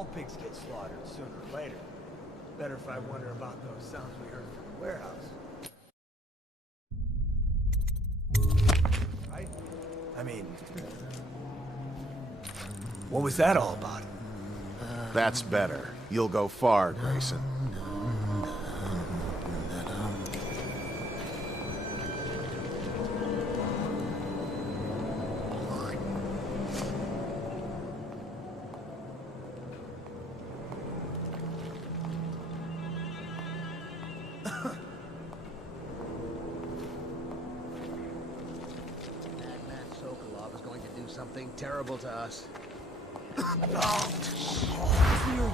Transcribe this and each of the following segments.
All pigs get slaughtered sooner or later. Better if I wonder about those sounds we heard from the warehouse. Right? I mean... What was that all about? That's better. You'll go far, Grayson. Something terrible to us. Clear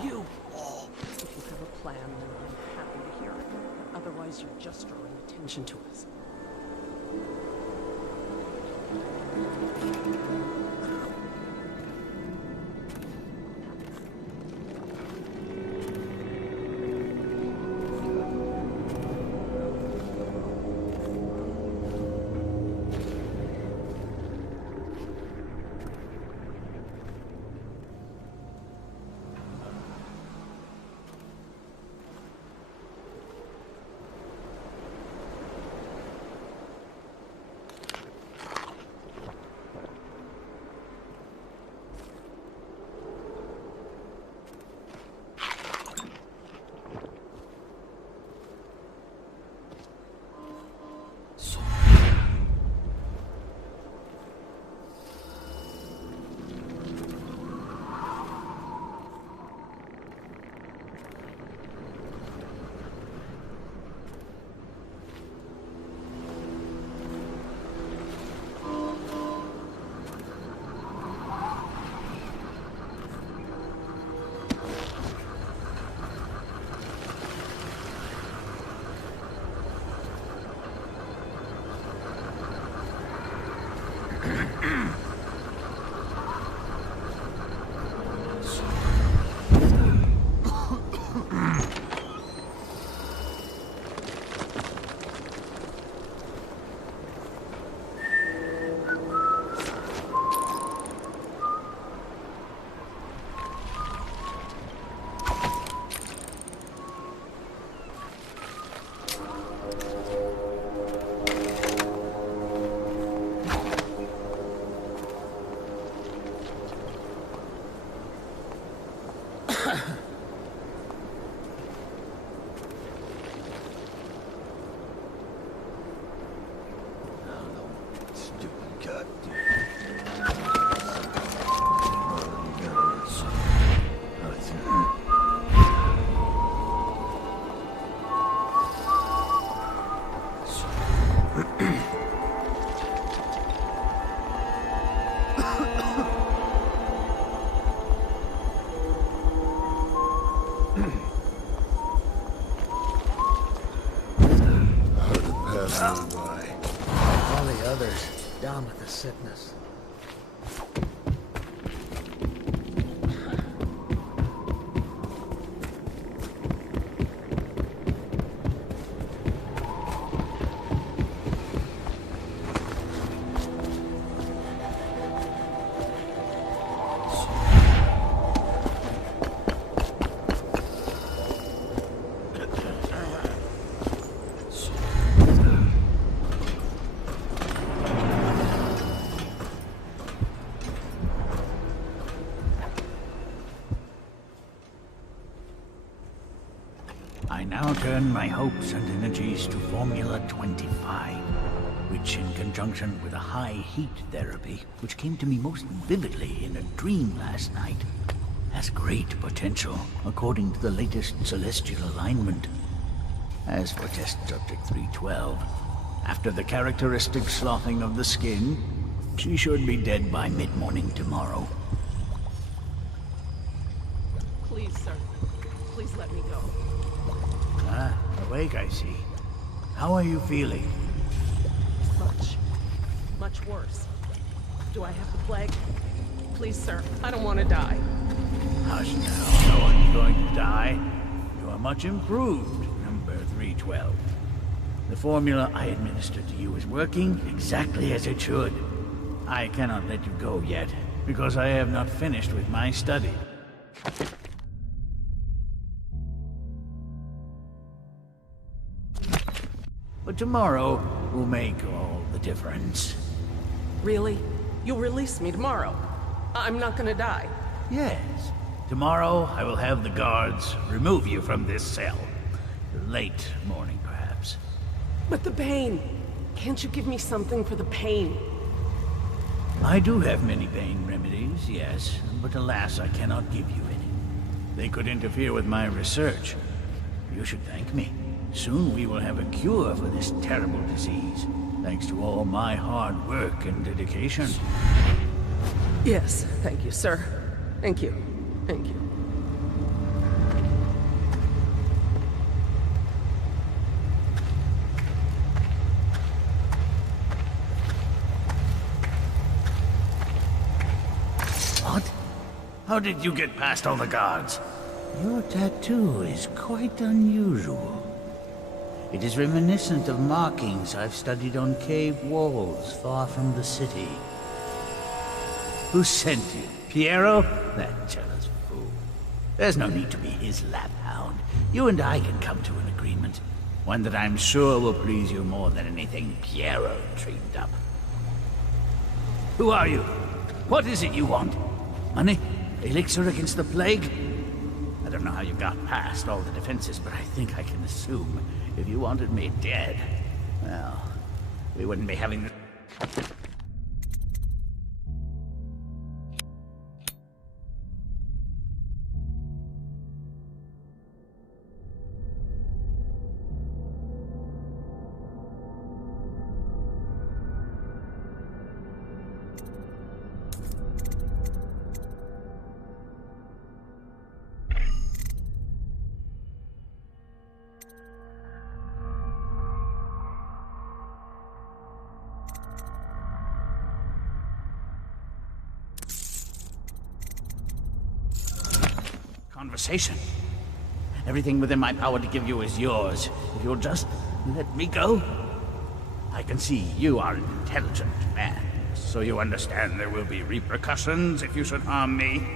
you. If you have a plan, then I'm happy to hear it. Otherwise, you're just drawing attention to us. All the others down with the sickness. I now turn my hopes and energies to Formula 25, which in conjunction with a high heat therapy, which came to me most vividly in a dream last night, has great potential according to the latest celestial alignment. As for test subject 312, after the characteristic sloughing of the skin, she should be dead by mid-morning tomorrow. Please, sir. Please let me go. Ah, awake, I see. How are you feeling? Much worse. Do I have the plague? Please, sir. I don't want to die. Hush now. No one's going to die. You are much improved, number 312. The formula I administered to you is working exactly as it should. I cannot let you go yet, because I have not finished with my study. But tomorrow will make all the difference. Really? You'll release me tomorrow? I'm not gonna die. Yes. Tomorrow I will have the guards remove you from this cell. Late morning, perhaps. But the pain! Can't you give me something for the pain? I do have many pain remedies, yes, but alas, I cannot give you any. They could interfere with my research. You should thank me. Soon we will have a cure for this terrible disease, thanks to all my hard work and dedication. Yes, thank you, sir. Thank you. Thank you. What? How did you get past all the guards? Your tattoo is quite unusual. It is reminiscent of markings I've studied on cave walls far from the city. Who sent you? Piero? That jealous fool. There's no need to be his laphound. You and I can come to an agreement. One that I'm sure will please you more than anything Piero dreamed up. Who are you? What is it you want? Money? Elixir against the plague? I don't know how you got past all the defenses, but I think I can assume if you wanted me dead, well, we wouldn't be having this. Conversation. Everything within my power to give you is yours. If you'll just let me go. I can see you are an intelligent man, so you understand there will be repercussions if you should harm me.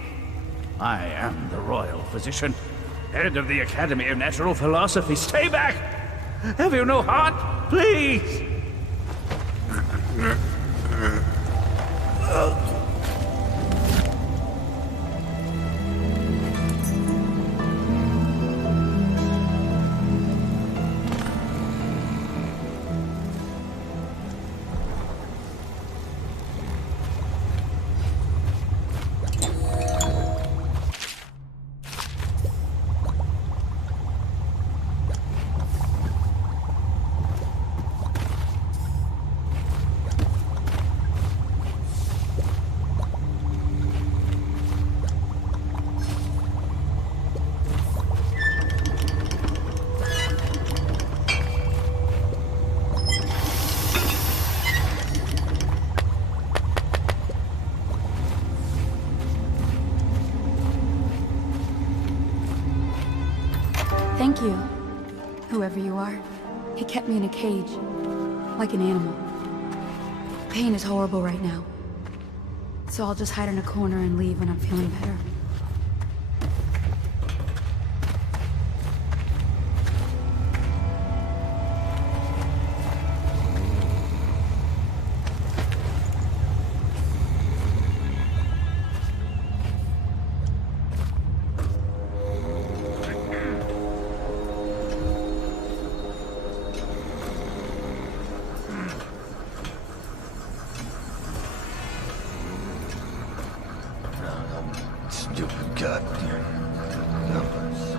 I am the royal physician, head of the Academy of Natural Philosophy. Stay back! Have you no heart? Please! Thank you, whoever you are. He kept me in a cage, like an animal. Pain is horrible right now, so I'll just hide in a corner and leave when I'm feeling better. Stupid goddamn numbers.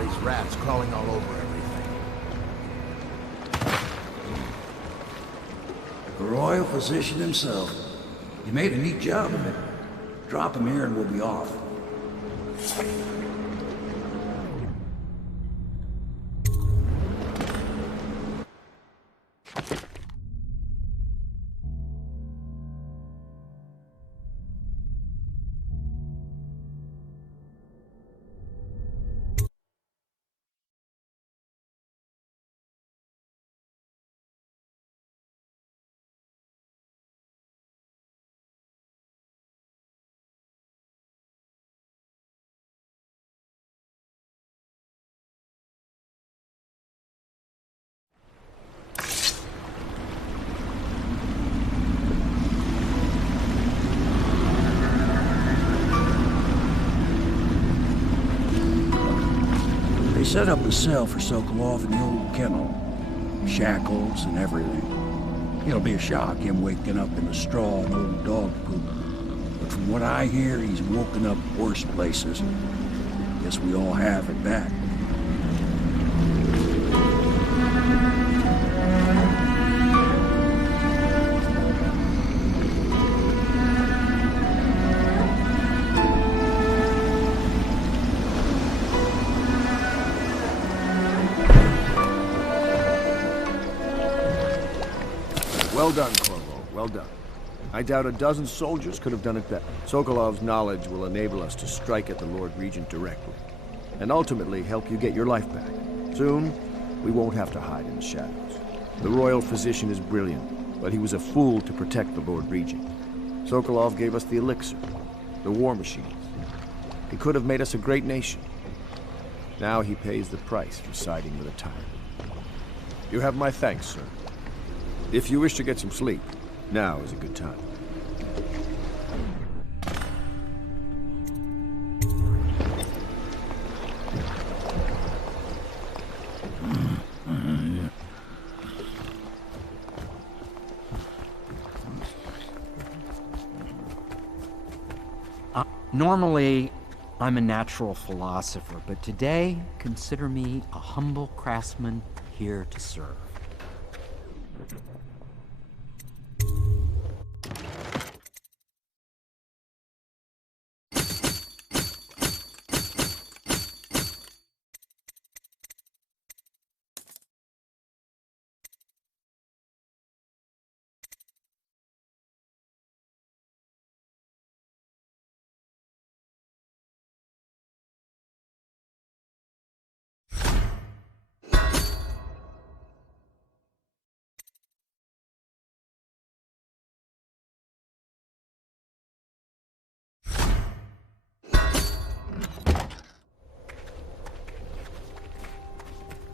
these rats crawling all over everything. The royal physician himself. You made a neat job of it. Drop him here and we'll be off. They set up a cell for Sokolov in the old kennel. Shackles and everything. It'll be a shock, him waking up in the straw and old dog poop. But from what I hear, he's woken up worse places. Guess we all have at that. Well done, Corvo. Well done. I doubt a dozen soldiers could have done it better. Sokolov's knowledge will enable us to strike at the Lord Regent directly, and ultimately help you get your life back. Soon, we won't have to hide in the shadows. The royal physician is brilliant, but he was a fool to protect the Lord Regent. Sokolov gave us the elixir, the war machines. He could have made us a great nation. Now he pays the price for siding with a tyrant. You have my thanks, sir. If you wish to get some sleep, now is a good time. Normally, I'm a natural philosopher, but today, consider me a humble craftsman here to serve.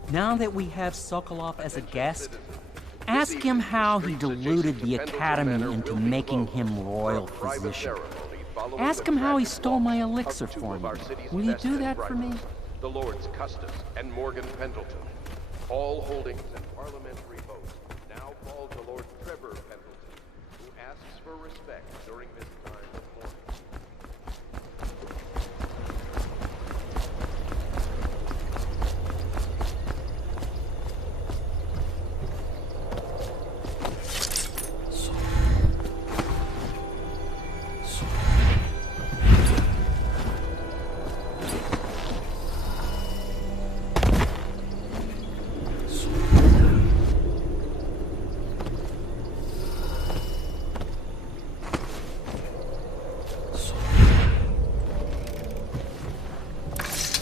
Now that we have Sokolov as a guest, ask him how he deluded the Academy into making him royal physician. Ask him how he stole my elixir for me. Will you do that for me? The Lords Custis and Morgan Pendleton. All holdings and parliamentary votes now fall to Lord Trevor Pendleton, who asks for respect during this time of mourning.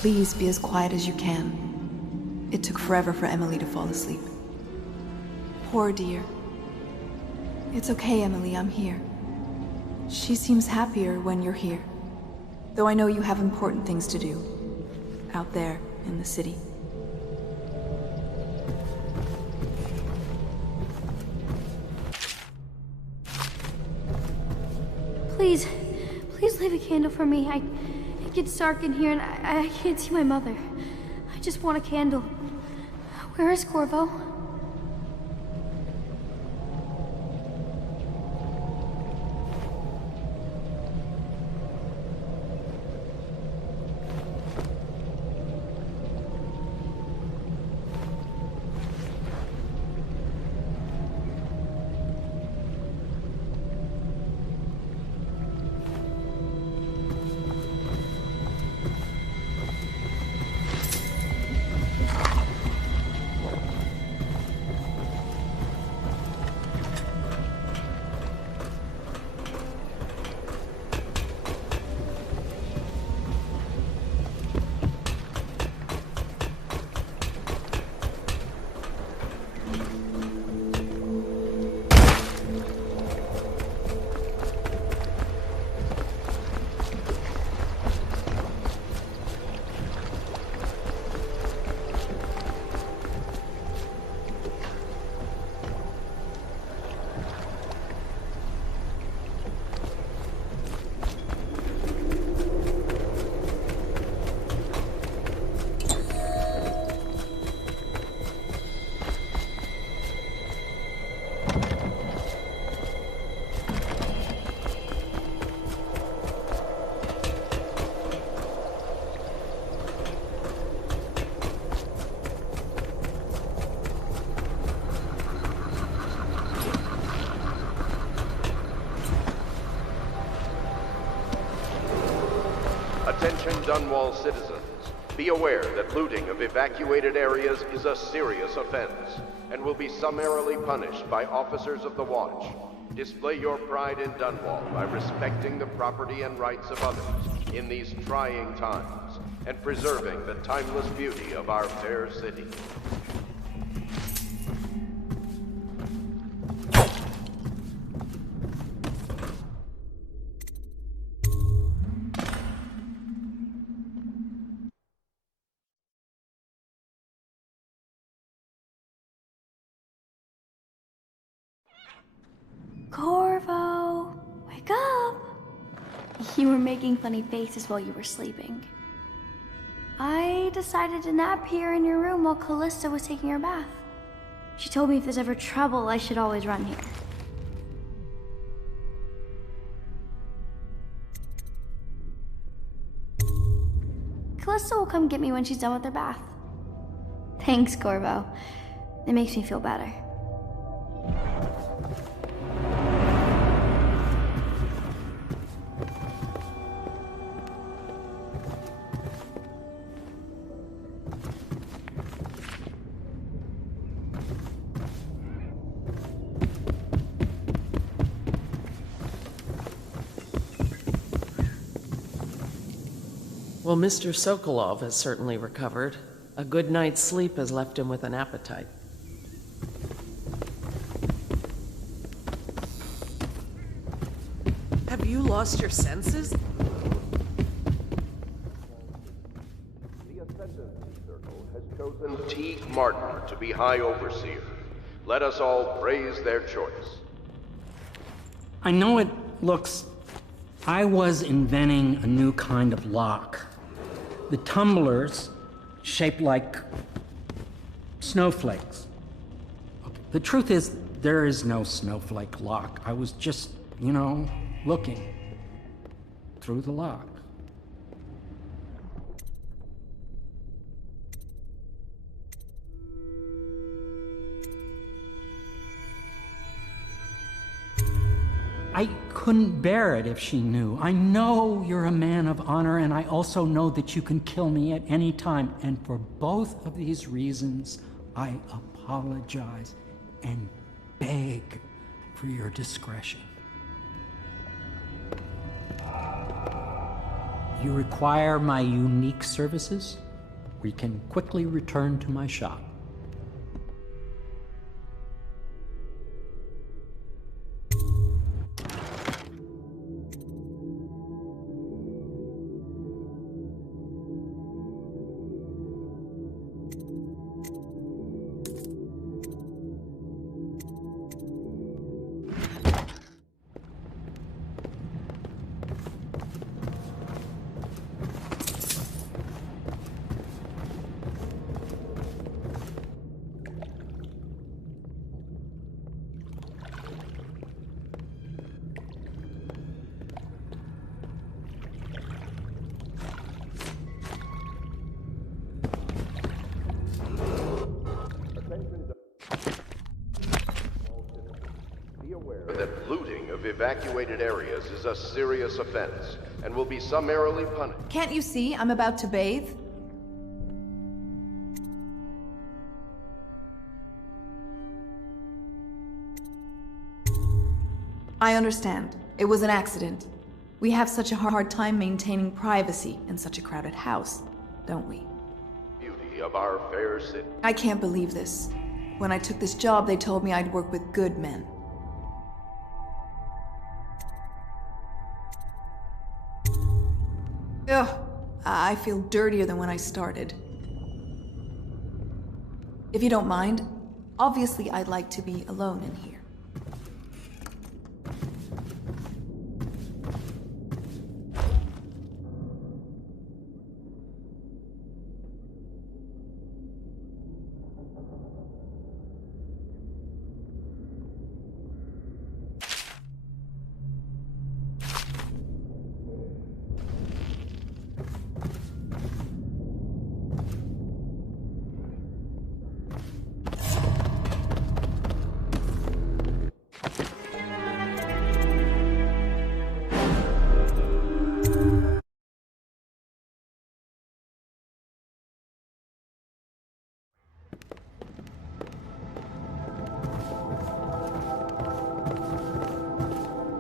Please be as quiet as you can. It took forever for Emily to fall asleep. Poor dear. It's okay, Emily, I'm here. She seems happier when you're here. Though I know you have important things to do. Out there, in the city. Please, please leave a candle for me. It gets dark in here and I can't see my mother. I just want a candle. Where is Corvo? Attention Dunwall citizens. Be aware that looting of evacuated areas is a serious offense and will be summarily punished by officers of the Watch. Display your pride in Dunwall by respecting the property and rights of others in these trying times and preserving the timeless beauty of our fair city. Corvo, wake up! You were making funny faces while you were sleeping. I decided to nap here in your room while Callista was taking her bath. She told me if there's ever trouble, I should always run here. Callista will come get me when she's done with her bath. Thanks, Corvo. It makes me feel better. Well, Mr. Sokolov has certainly recovered. A good night's sleep has left him with an appetite. Have you lost your senses? The Ascendancy Circle has chosen Teague Martin to be High Overseer. Let us all praise their choice. I know it looks... I was inventing a new kind of lock. The tumblers, shaped like snowflakes. The truth is, there is no snowflake lock. I was just, looking through the lock. I couldn't bear it if she knew. I know you're a man of honor, and I also know that you can kill me at any time. And for both of these reasons, I apologize and beg for your discretion. You require my unique services? We can quickly return to my shop. That looting of evacuated areas is a serious offense and will be summarily punished. Can't you see I'm about to bathe? I understand. It was an accident. We have such a hard time maintaining privacy in such a crowded house, don't we? Beauty of our fair city. I can't believe this. When I took this job, they told me I'd work with good men. Ugh, I feel dirtier than when I started. If you don't mind, obviously I'd like to be alone in here.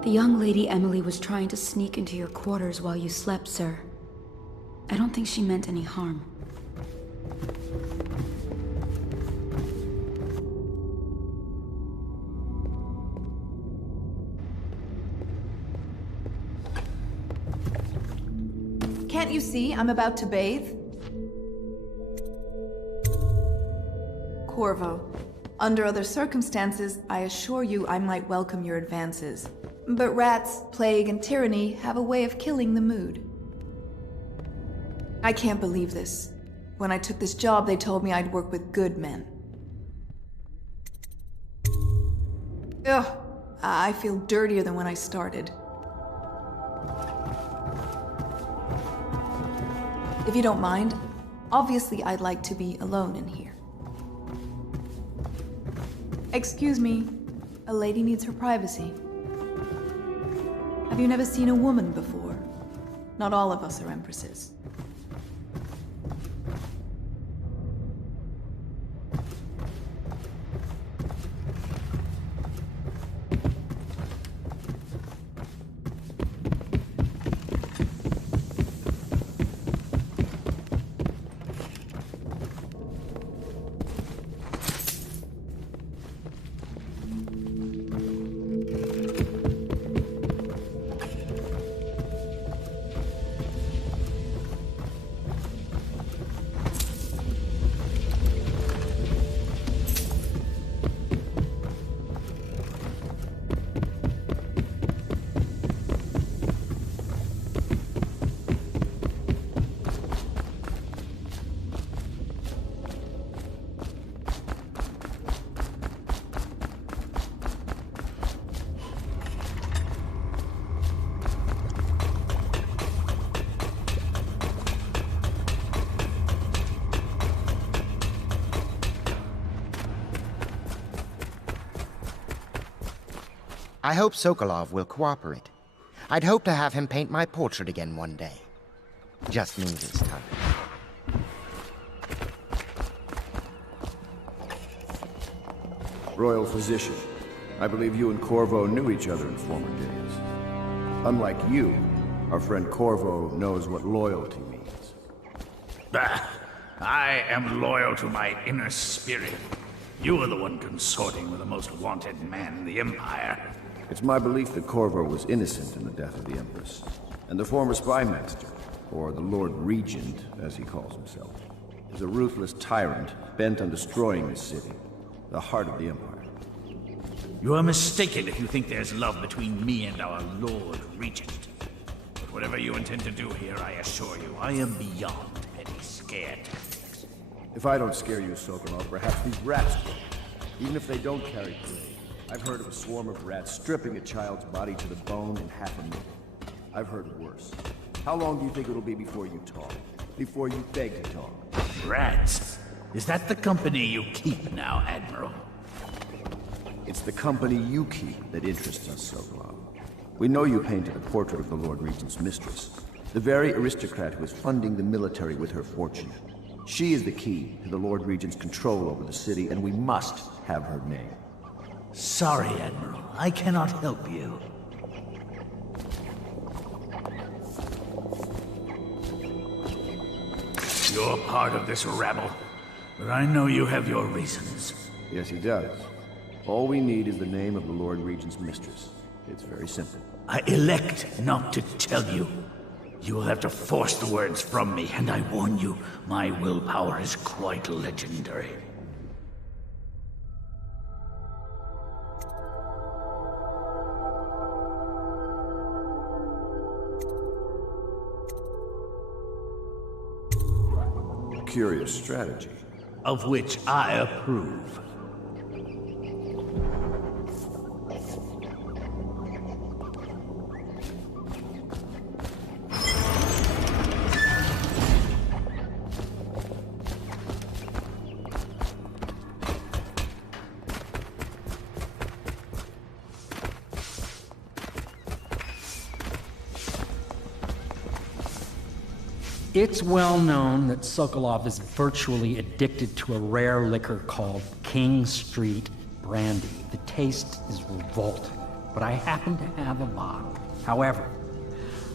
The young lady Emily was trying to sneak into your quarters while you slept, sir. I don't think she meant any harm. Can't you see I'm about to bathe? Corvo, under other circumstances, I assure you I might welcome your advances. But rats, plague, and tyranny have a way of killing the mood. I can't believe this. When I took this job, they told me I'd work with good men. Ugh, I feel dirtier than when I started. If you don't mind, obviously I'd like to be alone in here. Excuse me, a lady needs her privacy. Have you never seen a woman before? Not all of us are empresses. I hope Sokolov will cooperate. I'd hope to have him paint my portrait again one day. Just me this time. Royal Physician, I believe you and Corvo knew each other in former days. Unlike you, our friend Corvo knows what loyalty means. Bah! I am loyal to my inner spirit. You are the one consorting with the most wanted man in the Empire. It's my belief that Corvo was innocent in the death of the Empress, and the former spy master, or the Lord Regent, as he calls himself, is a ruthless tyrant bent on destroying this city, the heart of the Empire. You are mistaken if you think there's love between me and our Lord Regent. But whatever you intend to do here, I assure you, I am beyond any scare tactics. If I don't scare you, Sokolov, perhaps these rats will. Even if they don't carry plague. I've heard of a swarm of rats stripping a child's body to the bone in half a minute. I've heard worse. How long do you think it'll be before you talk? Before you beg to talk? Rats? Is that the company you keep now, Admiral? It's the company you keep that interests us, Sokolov. We know you painted a portrait of the Lord Regent's mistress, the very aristocrat who is funding the military with her fortune. She is the key to the Lord Regent's control over the city, and we must have her name. Sorry, Admiral. I cannot help you. You're part of this rabble, but I know you have your reasons. Yes, he does. All we need is the name of the Lord Regent's mistress. It's very simple. I elect not to tell you. You will have to force the words from me, and I warn you, my willpower is quite legendary. Curious strategy. Of which I approve. It's well known that Sokolov is virtually addicted to a rare liquor called King Street Brandy. The taste is revolting. but I happen to have a bottle. However,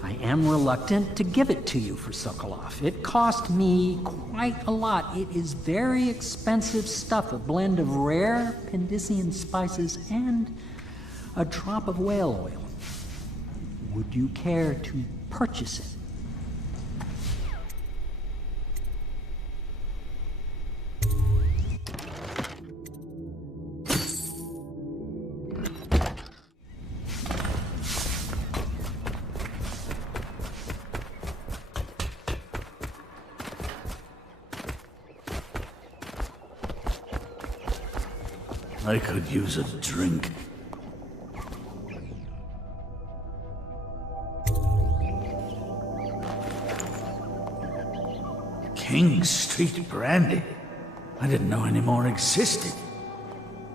I am reluctant to give it to you for Sokolov. It cost me quite a lot. It is very expensive stuff, a blend of rare Pendician spices and a drop of whale oil. Would you care to purchase it? I could use a drink. King Street brandy? I didn't know any more existed.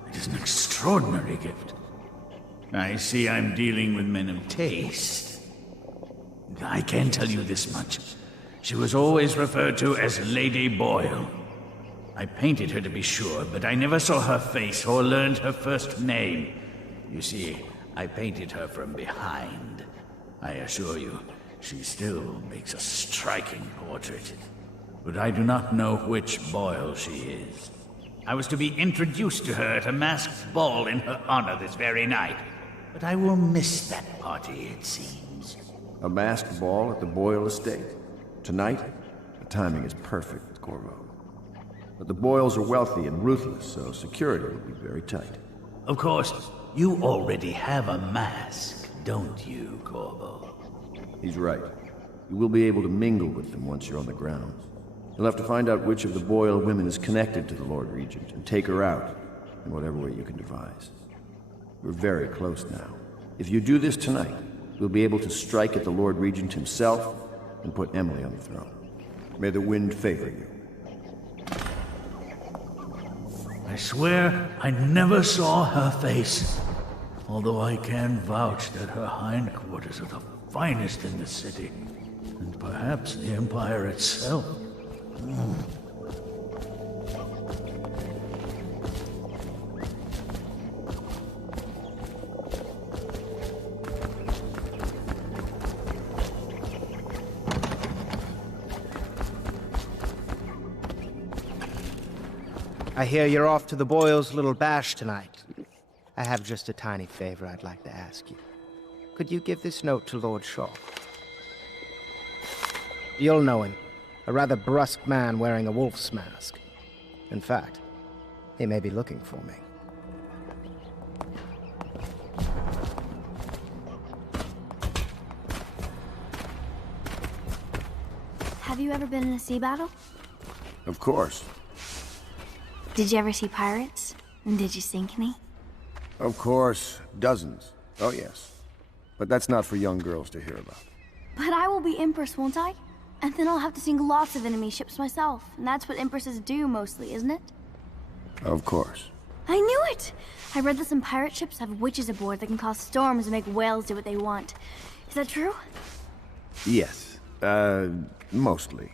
It is an extraordinary gift. I see I'm dealing with men of taste. I can tell you this much. She was always referred to as Lady Boyle. I painted her to be sure, but I never saw her face or learned her first name. You see, I painted her from behind. I assure you, she still makes a striking portrait. But I do not know which Boyle she is. I was to be introduced to her at a masked ball in her honor this very night. But I will miss that party, it seems. A masked ball at the Boyle estate? Tonight? The timing is perfect, Corvo. But the Boyles are wealthy and ruthless, so security will be very tight. Of course, you already have a mask, don't you, Corvo? He's right. You will be able to mingle with them once you're on the grounds. You'll have to find out which of the Boyle women is connected to the Lord Regent and take her out in whatever way you can devise. We're very close now. If you do this tonight, you'll be able to strike at the Lord Regent himself and put Emily on the throne. May the wind favor you. I swear I never saw her face, although I can vouch that her hindquarters are the finest in the city, and perhaps the Empire itself. I hear you're off to the Boyles' little bash tonight. I have just a tiny favor I'd like to ask you. Could you give this note to Lord Shaw? You'll know him. A rather brusque man wearing a wolf's mask. In fact, he may be looking for me. Have you ever been in a sea battle? Of course. Did you ever see pirates? And did you sink any? Of course. Dozens. Oh, yes. But that's not for young girls to hear about. But I will be Empress, won't I? And then I'll have to sink lots of enemy ships myself. And that's what Empresses do mostly, isn't it? Of course. I knew it! I read that some pirate ships have witches aboard that can cause storms and make whales do what they want. Is that true? Yes. Mostly.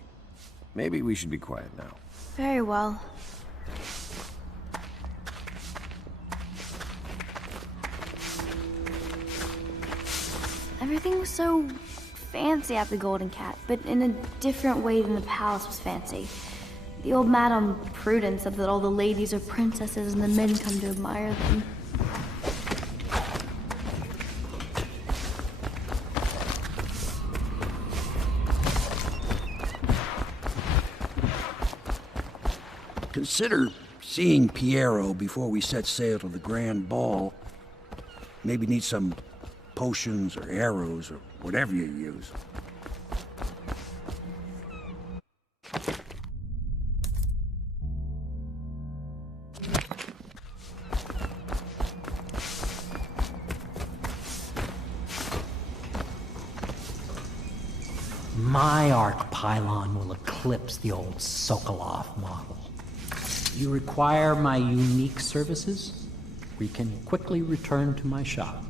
Maybe we should be quiet now. Very well. Everything was so fancy at the Golden Cat, but in a different way than the palace was fancy. The old Madame Prudence said that all the ladies are princesses and the men come to admire them. Consider seeing Piero before we set sail to the grand ball. Maybe need some potions or arrows or whatever you use. My arc pylon will eclipse the old Sokolov model. You require my unique services? We can quickly return to my shop.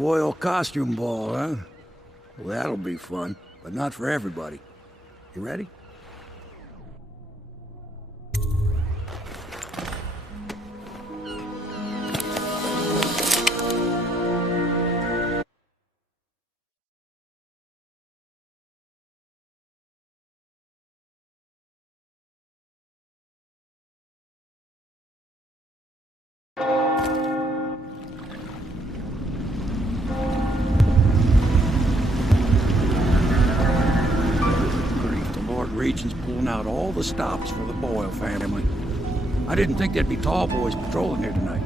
Boyle costume ball, huh? Well, that'll be fun, but not for everybody. You ready? Regent's pulling out all the stops for the Boyle family. I didn't think there'd be tall boys patrolling here tonight.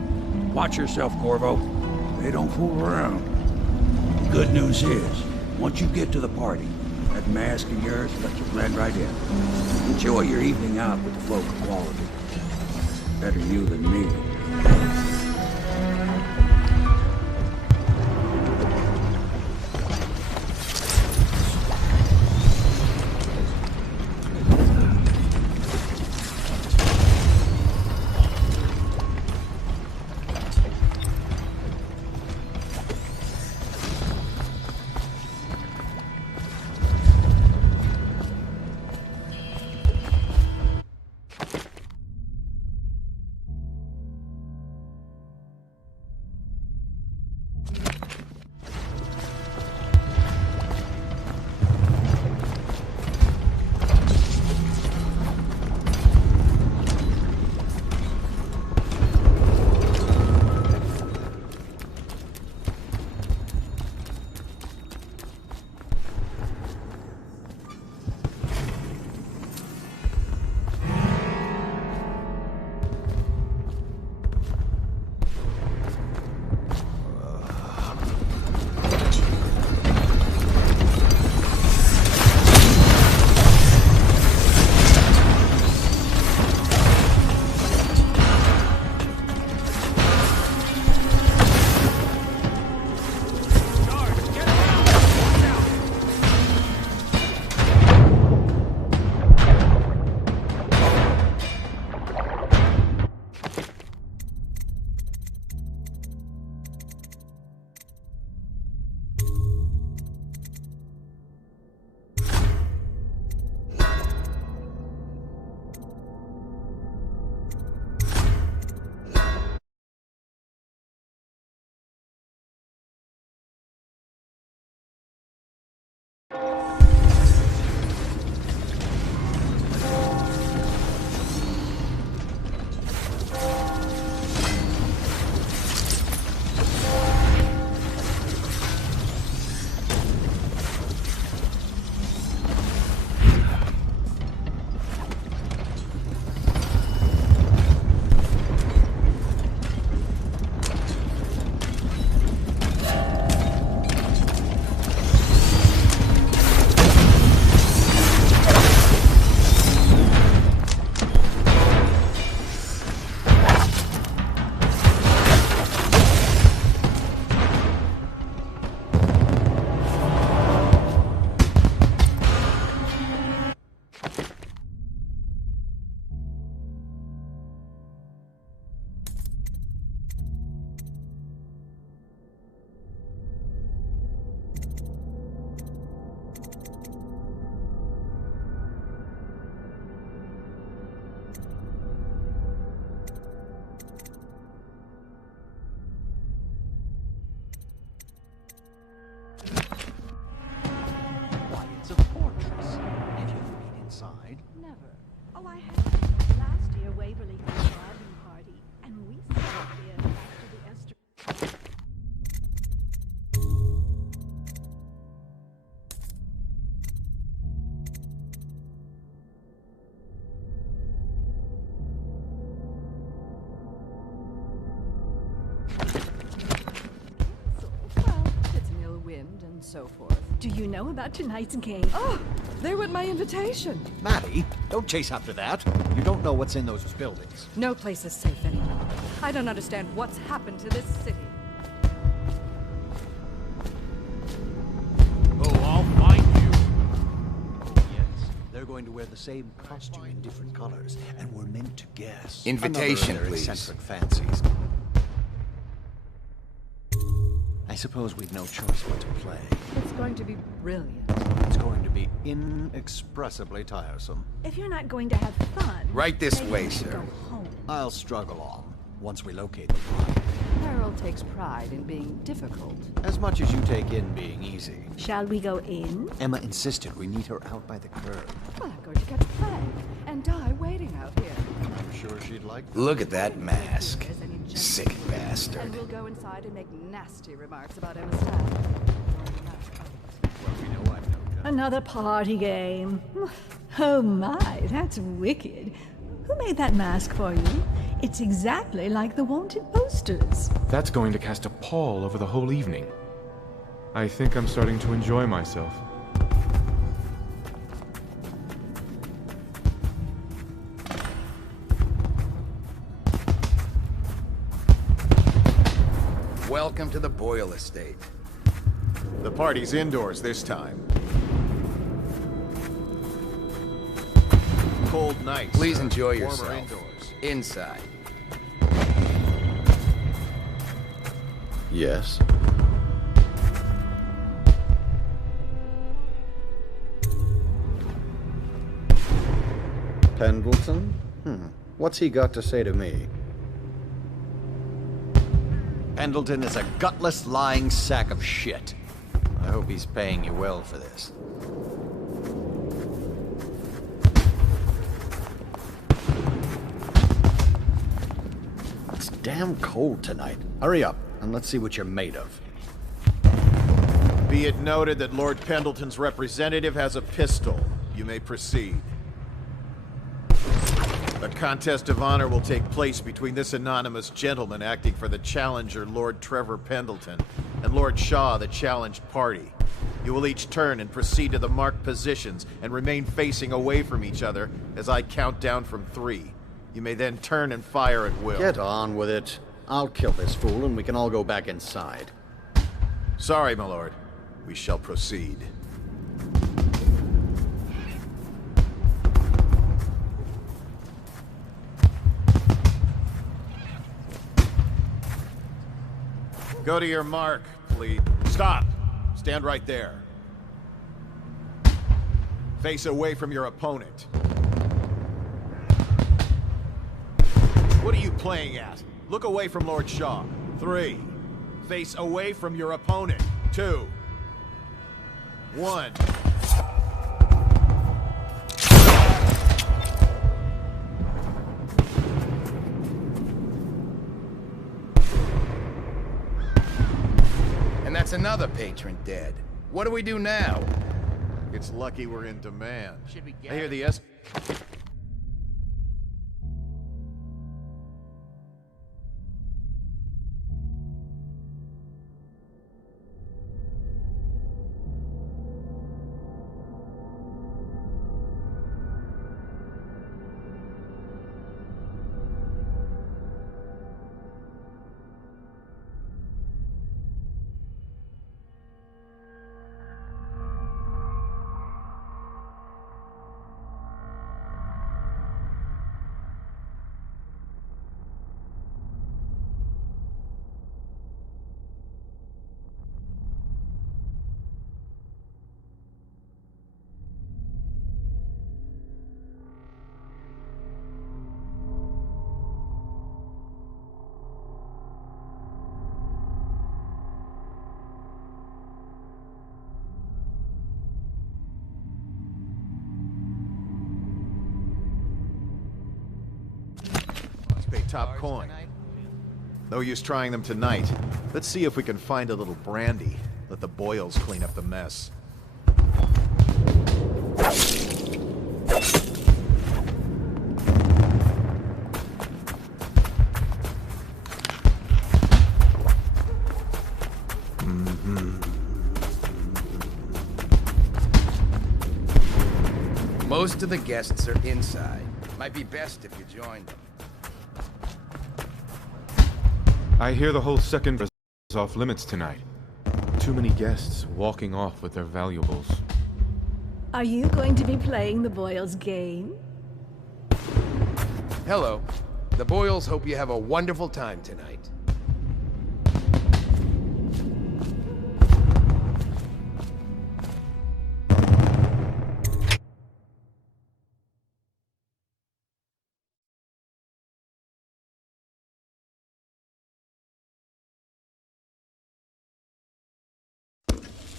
Watch yourself, Corvo. They don't fool around. The good news is, once you get to the party, that mask of yours lets you blend right in. Enjoy your evening out with the folk of quality. Better you than me. So forth. Do you know about tonight's game? Oh, there went my invitation. Maddie, don't chase after that. You don't know what's in those buildings. No place is safe anymore. I don't understand what's happened to this city. Oh, I'll find you. Oh, yes. They're going to wear the same costume in different colors, and we're meant to guess. Invitation, Another of their please. eccentric fancies. I suppose we've no choice but to play. It's going to be brilliant. It's going to be inexpressibly tiresome. If you're not going to have fun... Right this maybe way, you should sir. go home. I'll struggle on, once we locate the pod. Harold takes pride in being difficult. As much as you take in being easy. Shall we go in? Emma insisted we meet her out by the curb. Well, I'm going to catch a plague and die waiting out here. I'm sure she'd like that. Look at that mask. Sick And bastard. we'll go inside and make nasty remarks about Emma's staff. Well, we know I've no gun. Another party game. Oh my, that's wicked. Who made that mask for you? It's exactly like the wanted posters. That's going to cast a pall over the whole evening. I think I'm starting to enjoy myself. Welcome to the Boyle Estate. The party's indoors this time. Cold nights. Please enjoy Warmer yourself. indoors. Inside. Yes. Pendleton? What's he got to say to me? Pendleton is a gutless, lying sack of shit. I hope he's paying you well for this. It's damn cold tonight. Hurry up, and let's see what you're made of. Be it noted that Lord Pendleton's representative has a pistol. You may proceed. A contest of honor will take place between this anonymous gentleman acting for the challenger, Lord Trevor Pendleton, and Lord Shaw, the challenged party. You will each turn and proceed to the marked positions and remain facing away from each other as I count down from 3. You may then turn and fire at will. Get on with it. I'll kill this fool and we can all go back inside. Sorry, my lord. We shall proceed. Go to your mark, please. Stop! Stand right there. Face away from your opponent. What are you playing at? Look away from Lord Shaw. 3. Face away from your opponent. 2. 1. And that's another patron dead. What do we do now? It's lucky we're in demand. Should we I hear the S. Top coin. No use trying them tonight. Let's see if we can find a little brandy. Let the Boyles clean up the mess. Most of the guests are inside. Might be best if you join them. I hear the whole second is off limits tonight. Too many guests walking off with their valuables. Are you going to be playing the Boyles game? Hello. The Boyles hope you have a wonderful time tonight.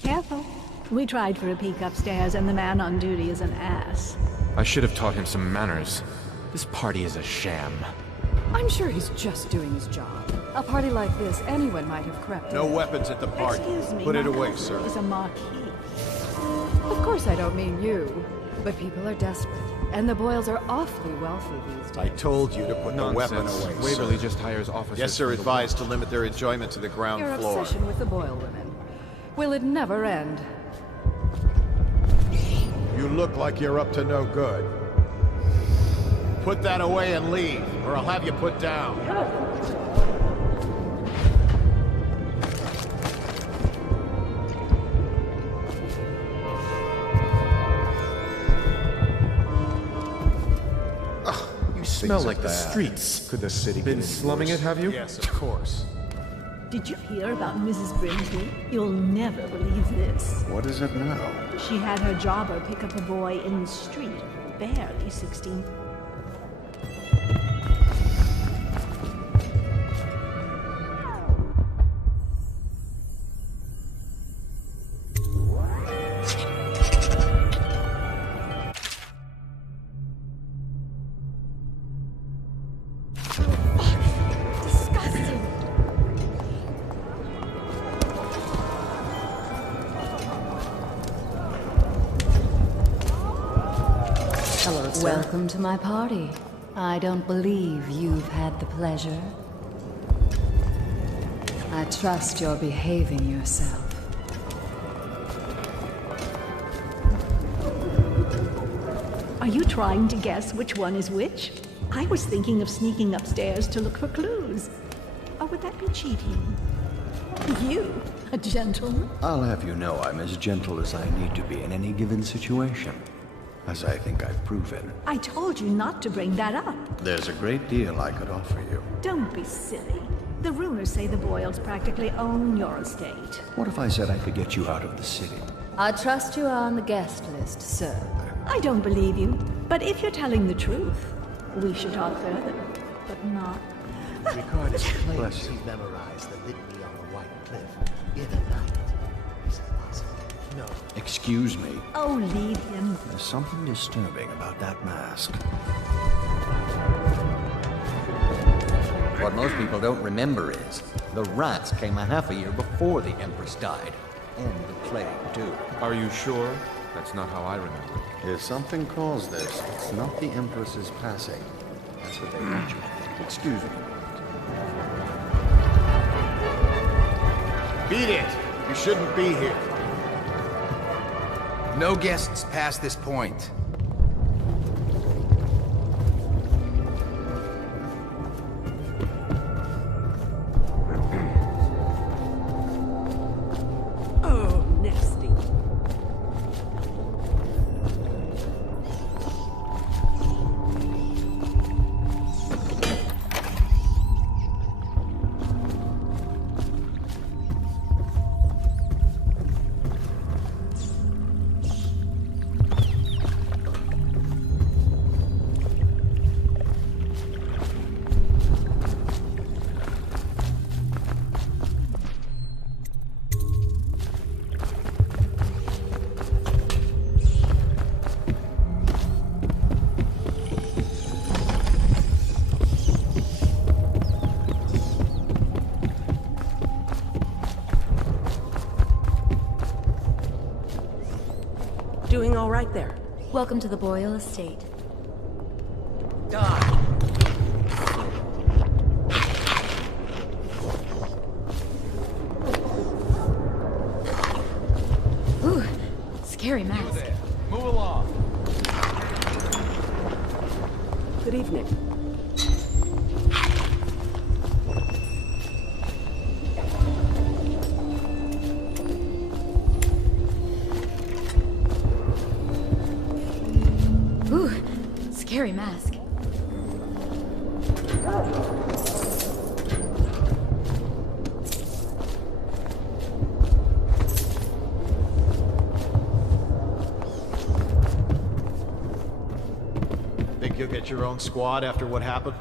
Careful. We tried for a peek upstairs, and the man on duty is an ass. I should have taught him some manners. This party is a sham. I'm sure he's just doing his job. A party like this, anyone might have crept in. No weapons at the party. Excuse me. Put it my away, husband sir. is a marquis. Of course I don't mean you, but people are desperate, and the Boyles are awfully wealthy these days. I told you to put the weapon Nonsense. away, Waverly sir. just hires officers. Yes, sir. from the Advised to limit their enjoyment to the ground Your floor. obsession with the Boyle women. Will it never end? You look like you're up to no good. Put that away and leave, or I'll have you put down. You smell like the streets. Could the city Been get slumming worse? it, have you? Yes, of course. Did you hear about Mrs. Brinsley? You'll never believe this. What is it now? She had her jobber pick up a boy in the street, barely 16. Hello, sir. Welcome to my party. I don't believe you've had the pleasure. I trust you're behaving yourself. Are you trying to guess which one is which? I was thinking of sneaking upstairs to look for clues. Or would that be cheating? You, a gentleman? I'll have you know I'm as gentle as I need to be in any given situation. As I think I've proven. I told you not to bring that up. There's a great deal I could offer you. Don't be silly. The rumors say the Boyles practically own your estate. What if I said I could get you out of the city? I trust you are on the guest list, sir. I don't believe you, but if you're telling the truth, we should talk further. But not. Ricardo claims Bless he you. memorized the litany on the White Cliff in a night. Is it possible? No. Excuse me. Oh, leave him. There's something disturbing about that mask. What most people don't remember is, the rats came a half a year before the Empress died. And the plague, too. Are you sure? That's not how I remember it. If something caused this, it's not the Empress's passing. That's what they want you to think. Excuse me. Beat it! You shouldn't be here. No guests past this point. Oh, nasty. Doing all right there. Welcome to the Boyle estate. Ooh, scary mask. Move along. Good evening. Ooh, scary mask. Think you'll get your own squad after what happened?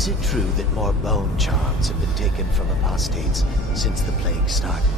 Is it true that more bone charms have been taken from apostates since the plague started?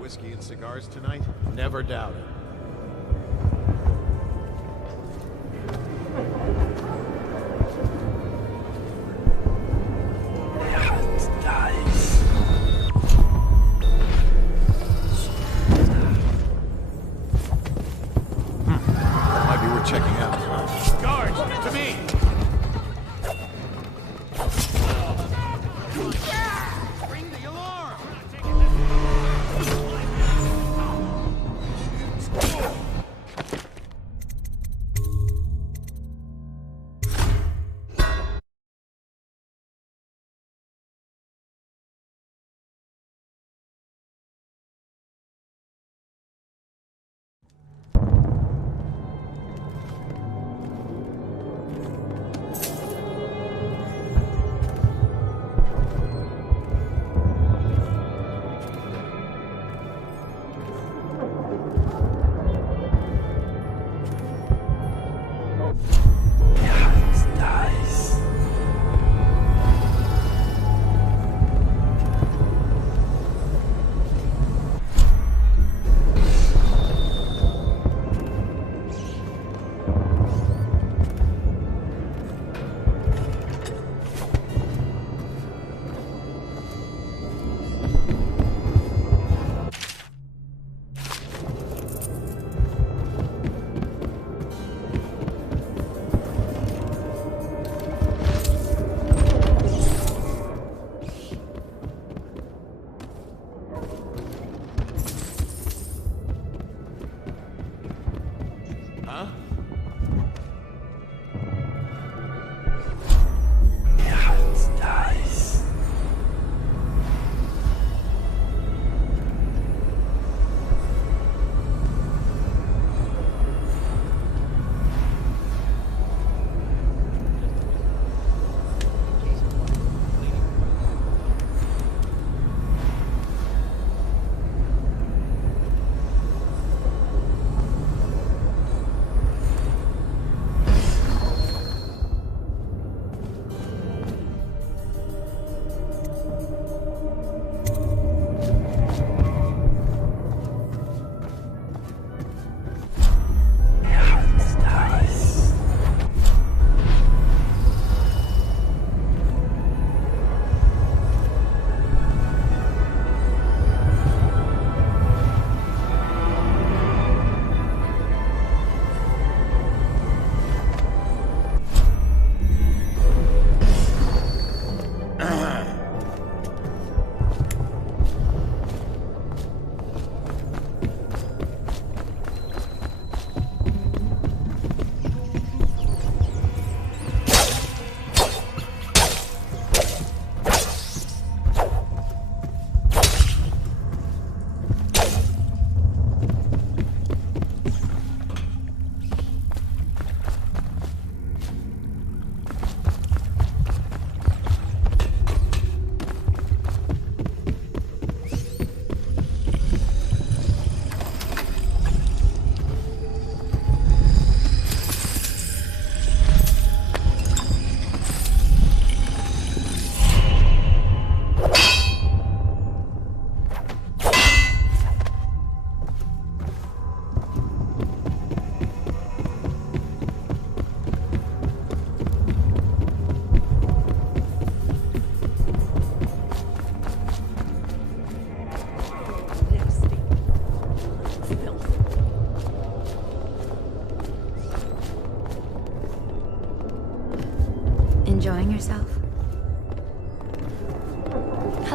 Whiskey and cigars tonight? Never doubt it. Might be worth checking out. Guards, to me! Ring the alarm!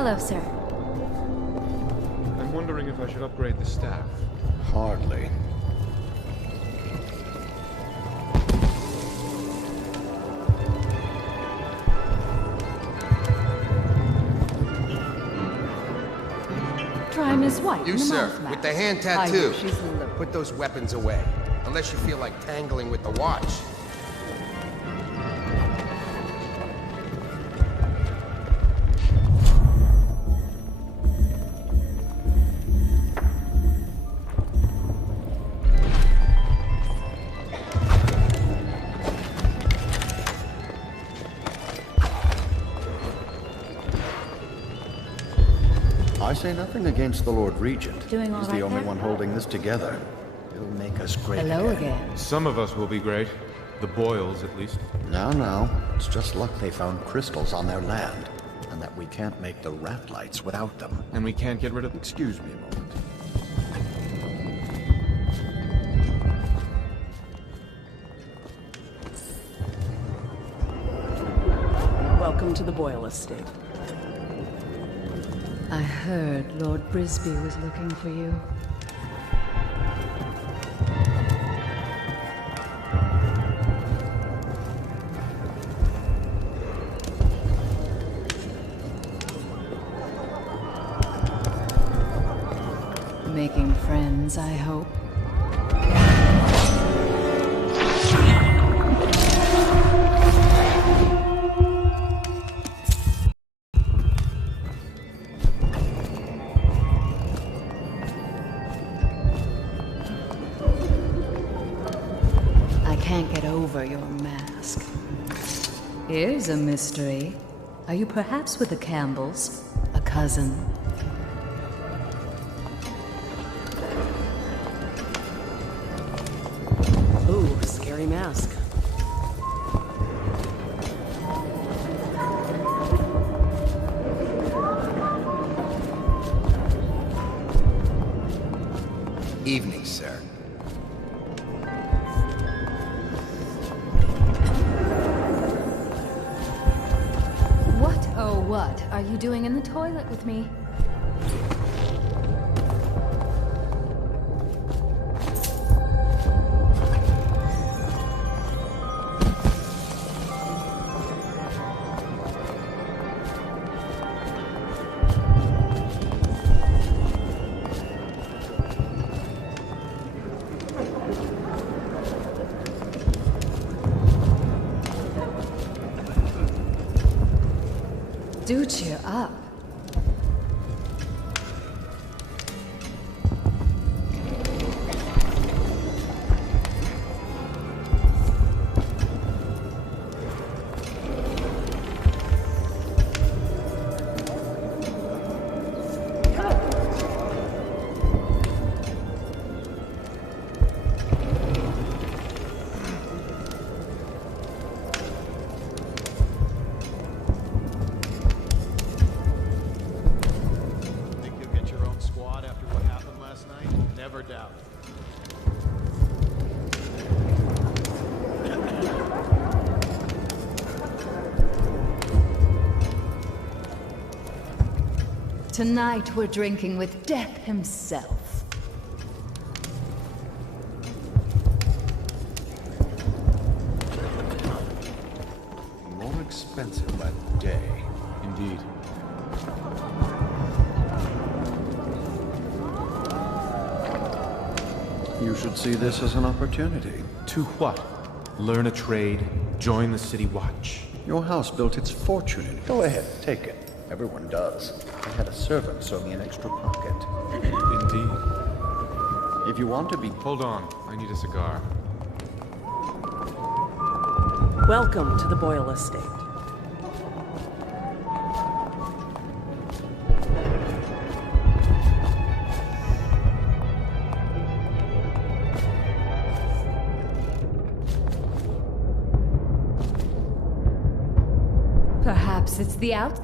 Hello, sir. I'm wondering if I should upgrade the staff. Hardly. Try Miss White. You, in the sir, mouth with the mask. hand I tattoo. hope she's lovely. Put those weapons away. Unless you feel like tangling with the watch. I say nothing against the Lord Regent. Doing all He's right the only there? one holding this together. He'll make us great Hello again. again. Some of us will be great. The Boyles, at least. Now. It's just luck they found crystals on their land. And that we can't make the rat lights without them. And we can't get rid of... Excuse me a moment. Welcome to the Boyle estate. I heard Lord Brisby was looking for you. Making friends, I hope. I can't get over your mask. Here's a mystery. Are you perhaps with the Campbells? A cousin? Ooh, scary mask. Evening, sir. What, oh what, are you doing in the toilet with me? Do cheer up. Think you'll get your own squad after what happened last night? Never doubt. Tonight we're drinking with Death himself. More expensive by the day. Indeed. You should see this as an opportunity. To what? Learn a trade? Join the City Watch? Your house built its fortune in it. Go ahead, take it. Everyone does. I had a servant sew me an extra pocket. Indeed. If you want to be... Hold on. I need a cigar. Welcome to the Boyle estate. Perhaps it's the out...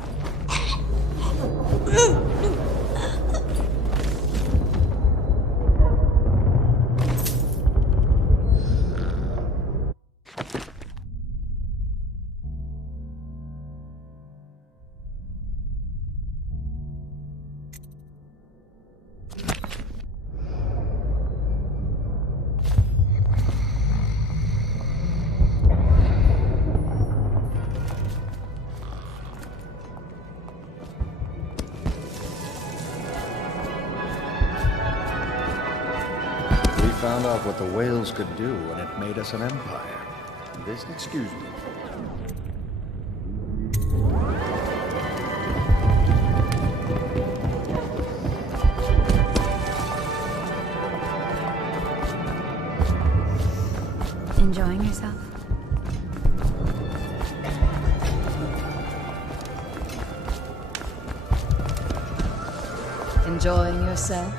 found out what the whales could do, and it made us an empire. Excuse me. Enjoying yourself? Enjoying yourself?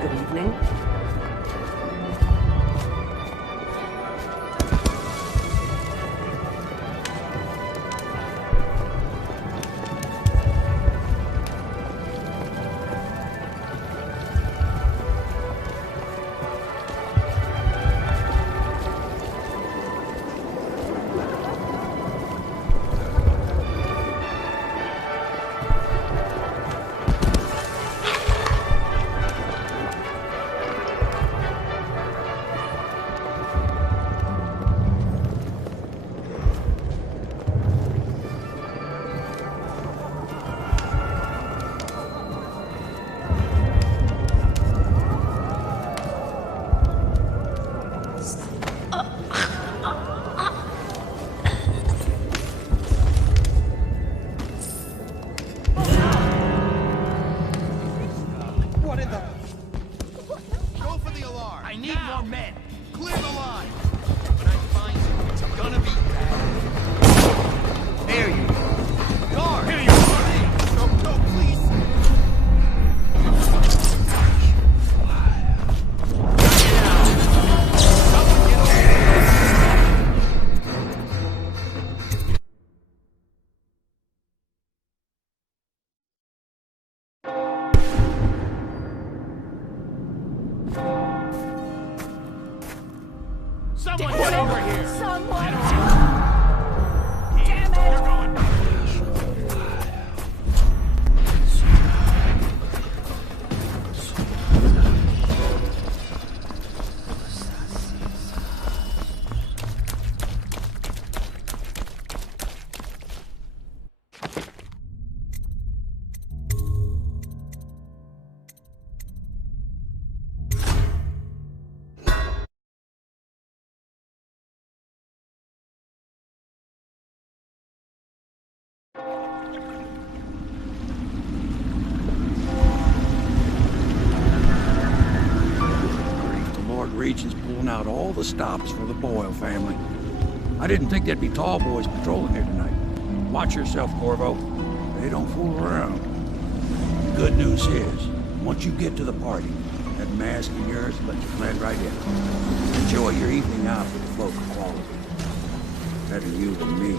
Good evening. Someone get over here! Someone! Damn it! You're going. Regent's pulling out all the stops for the Boyle family. I didn't think there'd be tall boys patrolling here tonight. Watch yourself, Corvo. They don't fool around. The good news is, once you get to the party, that mask of yours will let you blend right in. Enjoy your evening out with the folk of quality. Better you than me.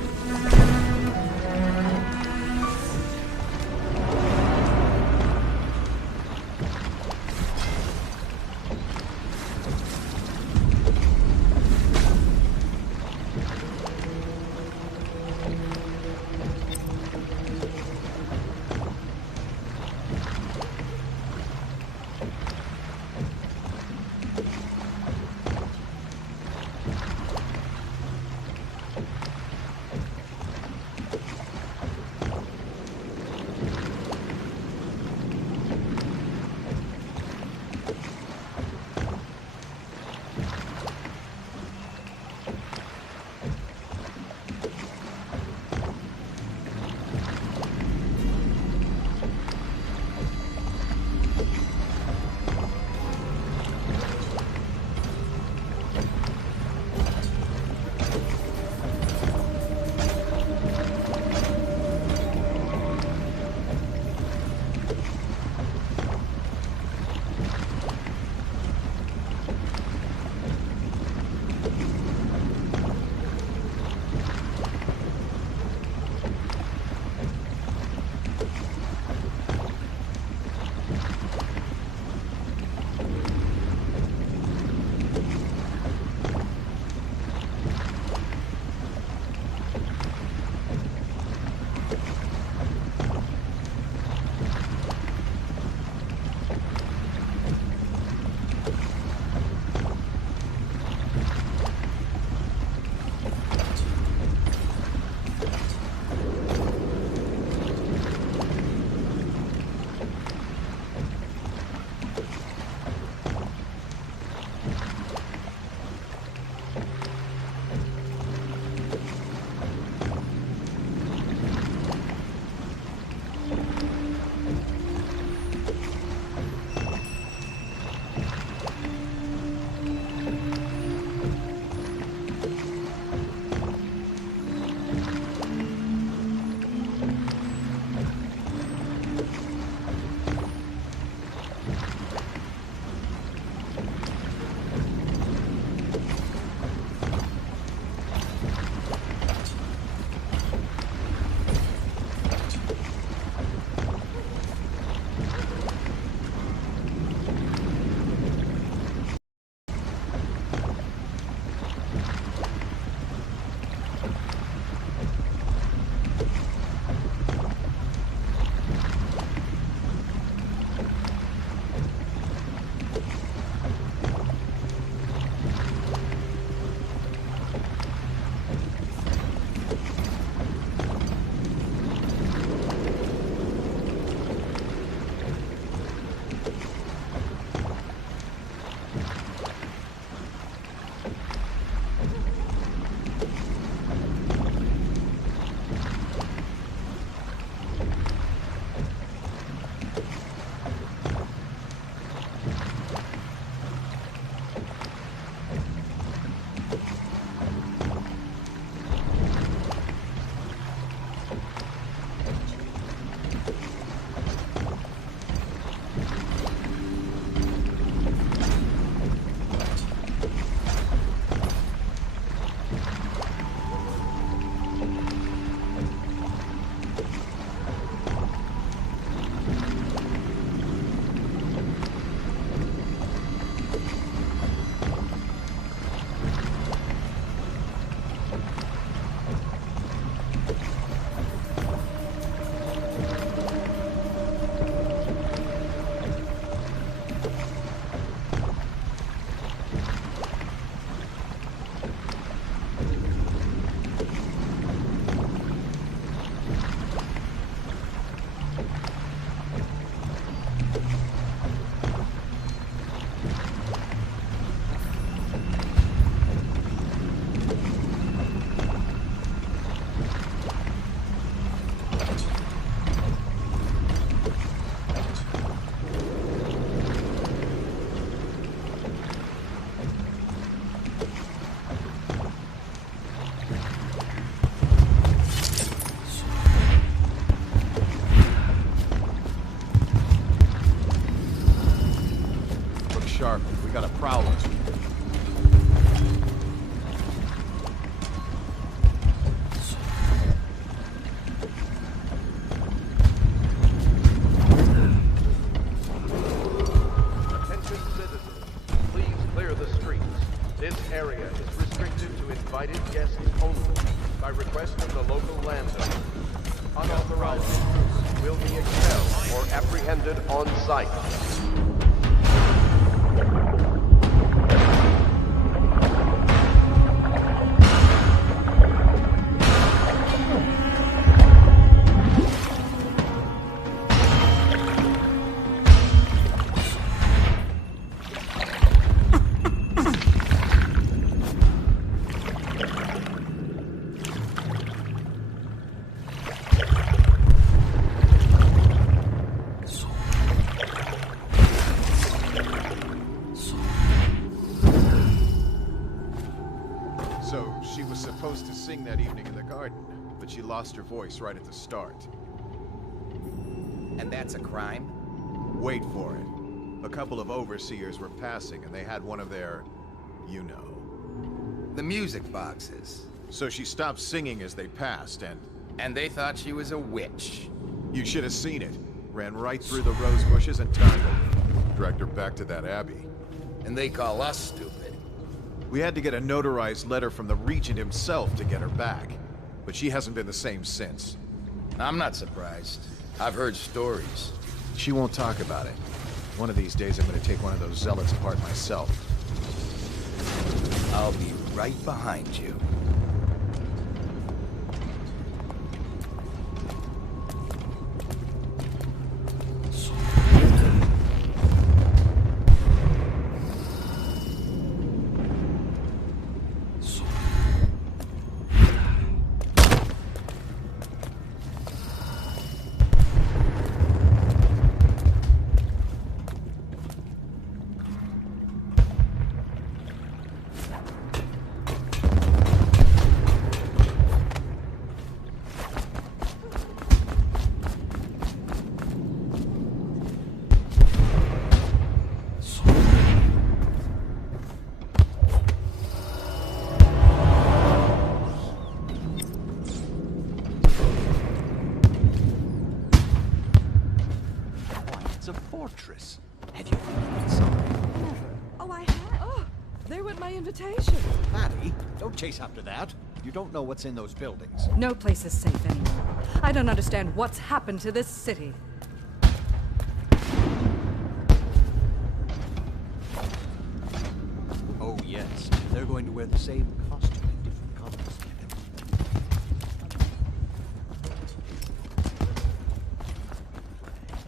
Look sharp. We got a prowler. Attention citizens, please clear the streets. This area is restricted to invited guests only by request of the local landowner. Unauthorized intrusion will be expelled or apprehended on site. So, she was supposed to sing that evening in the garden, but she lost her voice right at the start. And that's a crime? Wait for it. A couple of overseers were passing, and they had one of their, you know. The music boxes. So she stopped singing as they passed, and... And they thought she was a witch. You should have seen it. Ran right through the rose bushes and tackled her. Dragged her back to that abbey. And they call us stupid. We had to get a notarized letter from the Regent himself to get her back. But she hasn't been the same since. I'm not surprised. I've heard stories. She won't talk about it. One of these days I'm gonna take one of those zealots apart myself. I'll be right behind you. It's a fortress. Have you been inside? Never. Oh, I have. Oh, there went my invitation. Maddie, don't chase after that. You don't know what's in those buildings. No place is safe anymore. I don't understand what's happened to this city. Oh, yes. They're going to wear the same costume in different colors.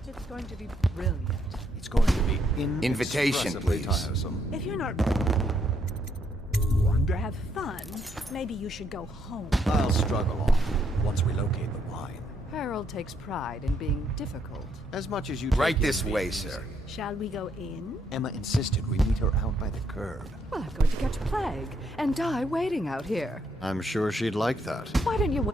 It's going to be brilliant. It's going to be Invitation, please. tiresome. If you're not to have fun, maybe you should go home. I'll struggle on once we locate the wine. Harold takes pride in being difficult. As much as you Right take in this being way, easy. sir. Shall we go in? Emma insisted we meet her out by the curb. Well, I'm going to catch plague and die waiting out here. I'm sure she'd like that. Why don't you wait?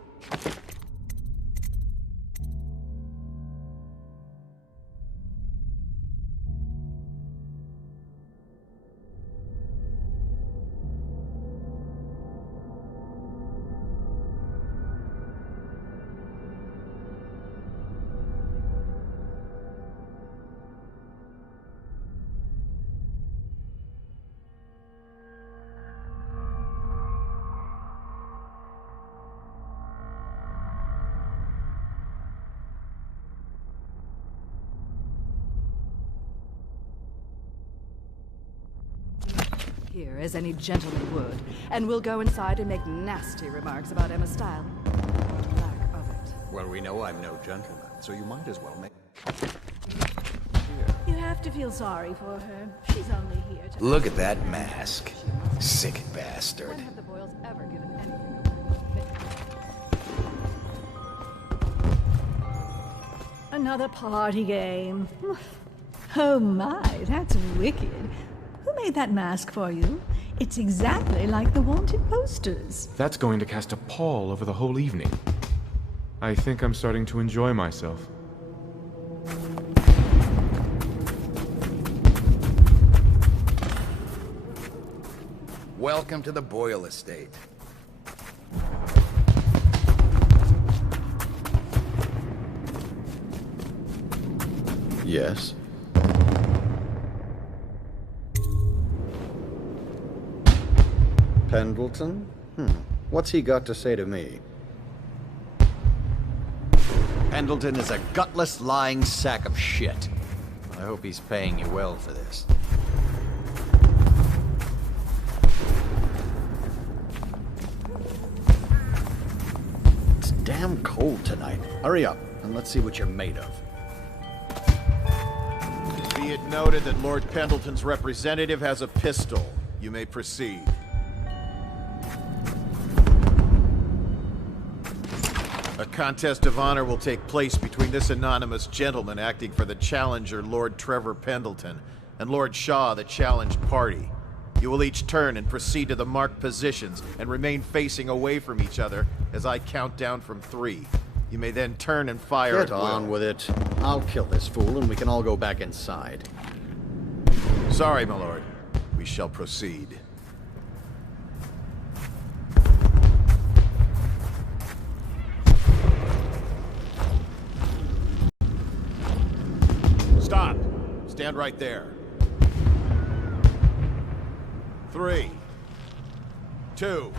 Here, as any gentleman would, and we'll go inside and make nasty remarks about Emma's style. Lack of it. Well, we know I'm no gentleman, so you might as well make... You have to feel sorry for her. She's only here to... Look at that mask. Sick bastard. When have the Boyles ever given anything away? Another party game. Oh my, that's wicked. Who made that mask for you? It's exactly like the wanted posters. That's going to cast a pall over the whole evening. I think I'm starting to enjoy myself. Welcome to the Boyle Estate. Yes? Pendleton? What's he got to say to me? Pendleton is a gutless, lying sack of shit. I hope he's paying you well for this. It's damn cold tonight. Hurry up, and let's see what you're made of. Be it noted that Lord Pendleton's representative has a pistol. You may proceed. A contest of honor will take place between this anonymous gentleman acting for the challenger, Lord Trevor Pendleton, and Lord Shaw, the challenged party. You will each turn and proceed to the marked positions and remain facing away from each other as I count down from 3. You may then turn and fire Get on with it. I'll kill this fool and we can all go back inside. Sorry, my lord. We shall proceed. Stop. Stand right there. 3, 2,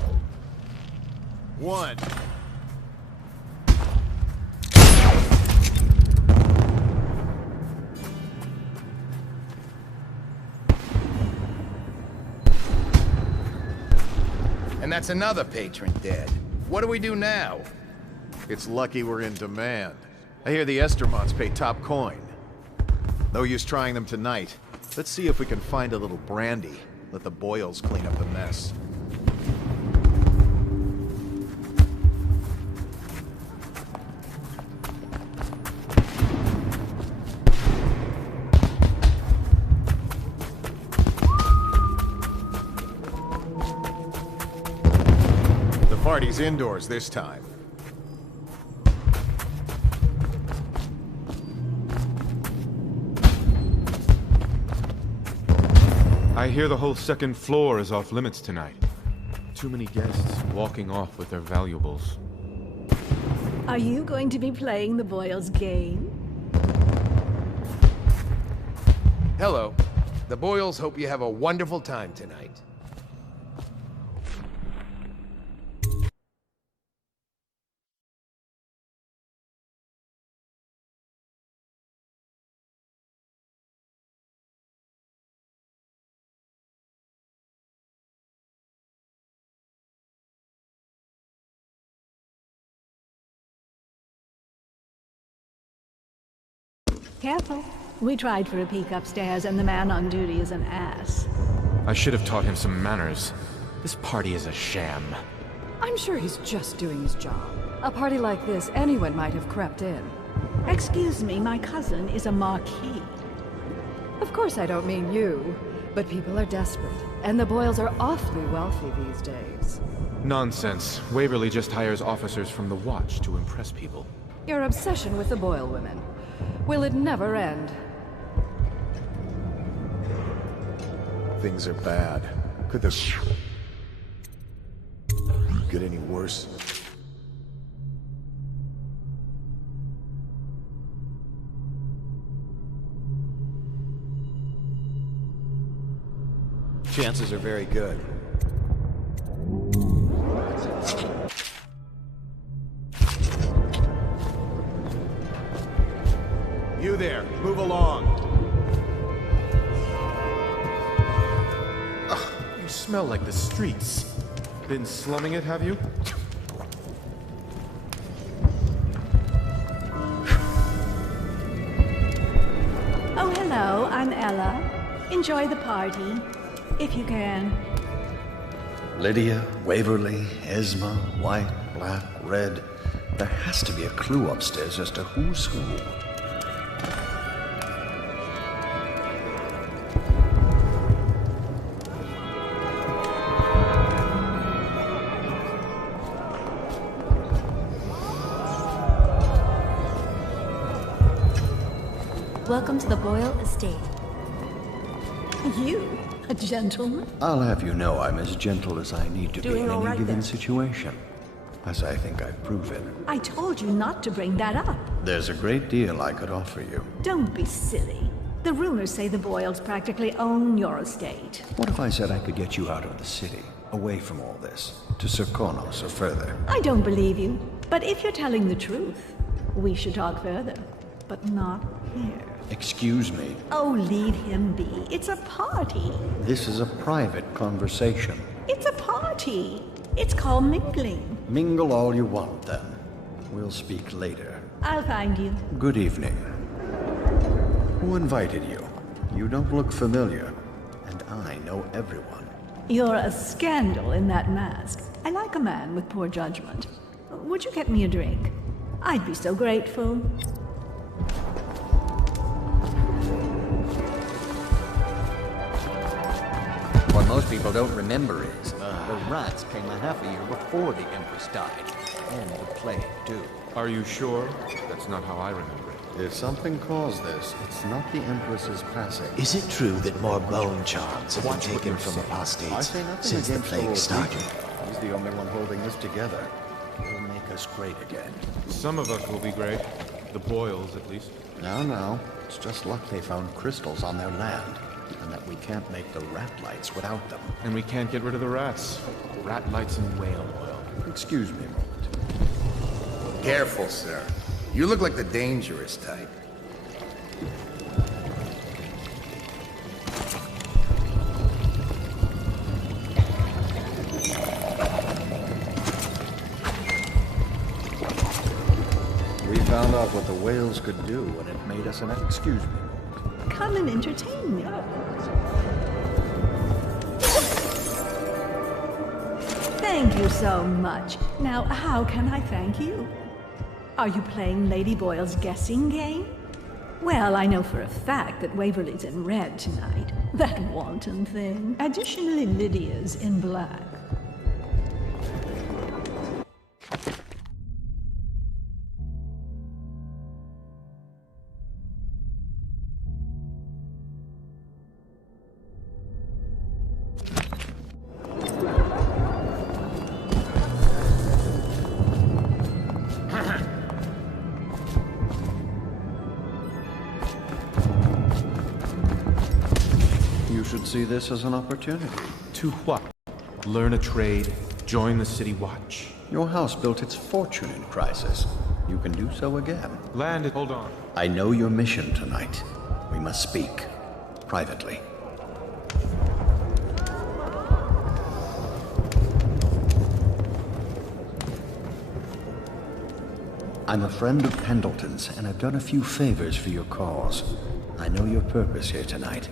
1. And that's another patron dead. What do we do now? It's lucky we're in demand. I hear the Estermonts pay top coin. No use trying them tonight. Let's see if we can find a little brandy. Let the Boyles clean up the mess. The party's indoors this time. I hear the whole second floor is off limits tonight. Too many guests walking off with their valuables. Are you going to be playing the Boyles game? Hello. The Boyles hope you have a wonderful time tonight. Careful. We tried for a peek upstairs, and the man on duty is an ass. I should have taught him some manners. This party is a sham. I'm sure he's just doing his job. A party like this, anyone might have crept in. Excuse me, my cousin is a marquis. Of course I don't mean you, but people are desperate, and the Boyles are awfully wealthy these days. Nonsense. Waverly just hires officers from the Watch to impress people. Your obsession with the Boyle women. Will it never end? Things are bad. Could this get any worse? Chances are very good. You there, move along. Ugh, you smell like the streets. Been slumming it, have you? Oh, hello, I'm Ella. Enjoy the party, if you can. Lydia, Waverly, Esma, white, black, red. There has to be a clue upstairs as to who's who. Welcome to the Boyle Estate. You? A gentleman? I'll have you know I'm as gentle as I need to be Doing in all any right given then? situation. As I think I've proven. I told you not to bring that up. There's a great deal I could offer you. Don't be silly. The rumors say the Boyles practically own your estate. What if I said I could get you out of the city, away from all this, to Serkonos or further? I don't believe you, but if you're telling the truth, we should talk further. But not here. Excuse me. Oh, leave him be. It's a party. This is a private conversation. It's a party. It's called mingling. Mingle all you want, then. We'll speak later. I'll find you. Good evening. Who invited you? You don't look familiar, and I know everyone. You're a scandal in that mask. I like a man with poor judgment. Would you get me a drink? I'd be so grateful. What most people don't remember is the rats came a half a year before the Empress died. And the plague, too. Are you sure? That's not how I remember it. If something caused this, it's not the Empress's passing. Is it true that more bone charms have been Watch what taken you from say. apostates I say nothing since the against plague Lord started? Regent. He's the only one holding this together. He'll make us great again. Some of us will be great. The Boyles, at least. Now. It's just luck they found crystals on their land. And that we can't make the rat lights without them. And we can't get rid of the rats. Rat lights and whale oil. Excuse me a moment. Careful, sir. You look like the dangerous type. We found out what the whales could do, and it made us an excuse me. Come and entertain me. Thank you so much. Now, how can I thank you? Are you playing Lady Boyle's guessing game? Well, I know for a fact that Waverly's in red tonight. That wanton thing. Additionally, Lydia's in black. You should see this as an opportunity. To what? Learn a trade, join the City Watch. Your house built its fortune in crisis. You can do so again. Hold on. I know your mission tonight. We must speak. Privately. I'm a friend of Pendleton's, and I've done a few favors for your cause. I know your purpose here tonight.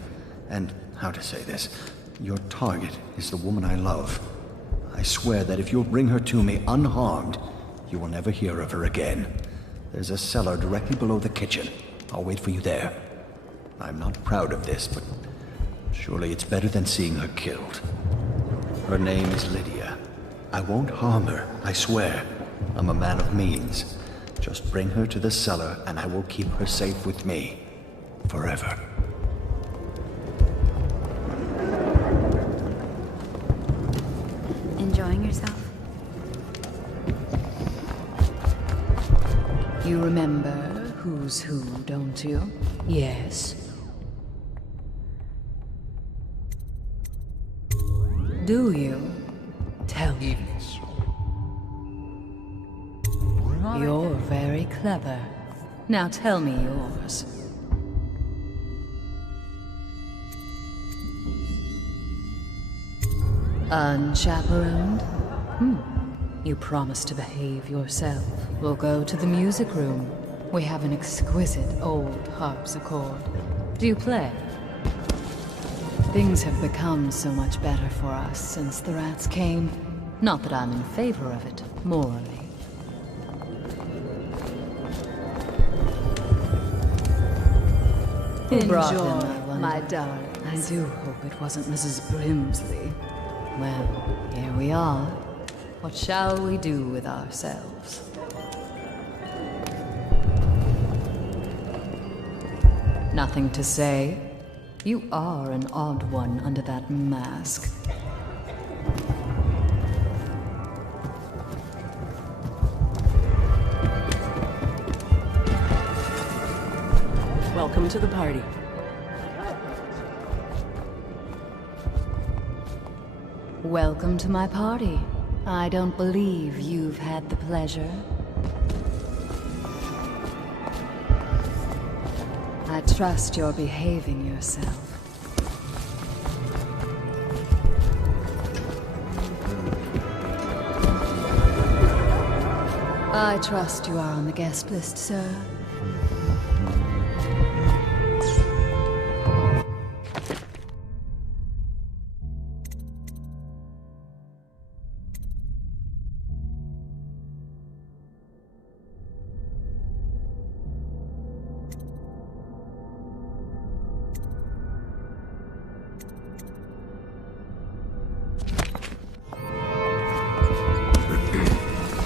And, how to say this, your target is the woman I love. I swear that if you'll bring her to me unharmed, you will never hear of her again. There's a cellar directly below the kitchen. I'll wait for you there. I'm not proud of this, but surely it's better than seeing her killed. Her name is Lydia. I won't harm her, I swear. I'm a man of means. Just bring her to the cellar, and I will keep her safe with me. Forever. Enjoying yourself? You remember who's who, don't you? Yes. Do you? Tell me. You're very clever. Now tell me yours. Unchaperoned? You promised to behave yourself. We'll go to the music room. We have an exquisite old harpsichord. Do you play? Things have become so much better for us since the rats came. Not that I'm in favor of it, morally. Who brought them, I wonder? My darling. I do hope it wasn't Mrs. Brimsley. Well, here we are. What shall we do with ourselves? Nothing to say? You are an odd one under that mask. Welcome to the party. Welcome to my party. I don't believe you've had the pleasure. I trust you're behaving yourself. I trust you are on the guest list, sir.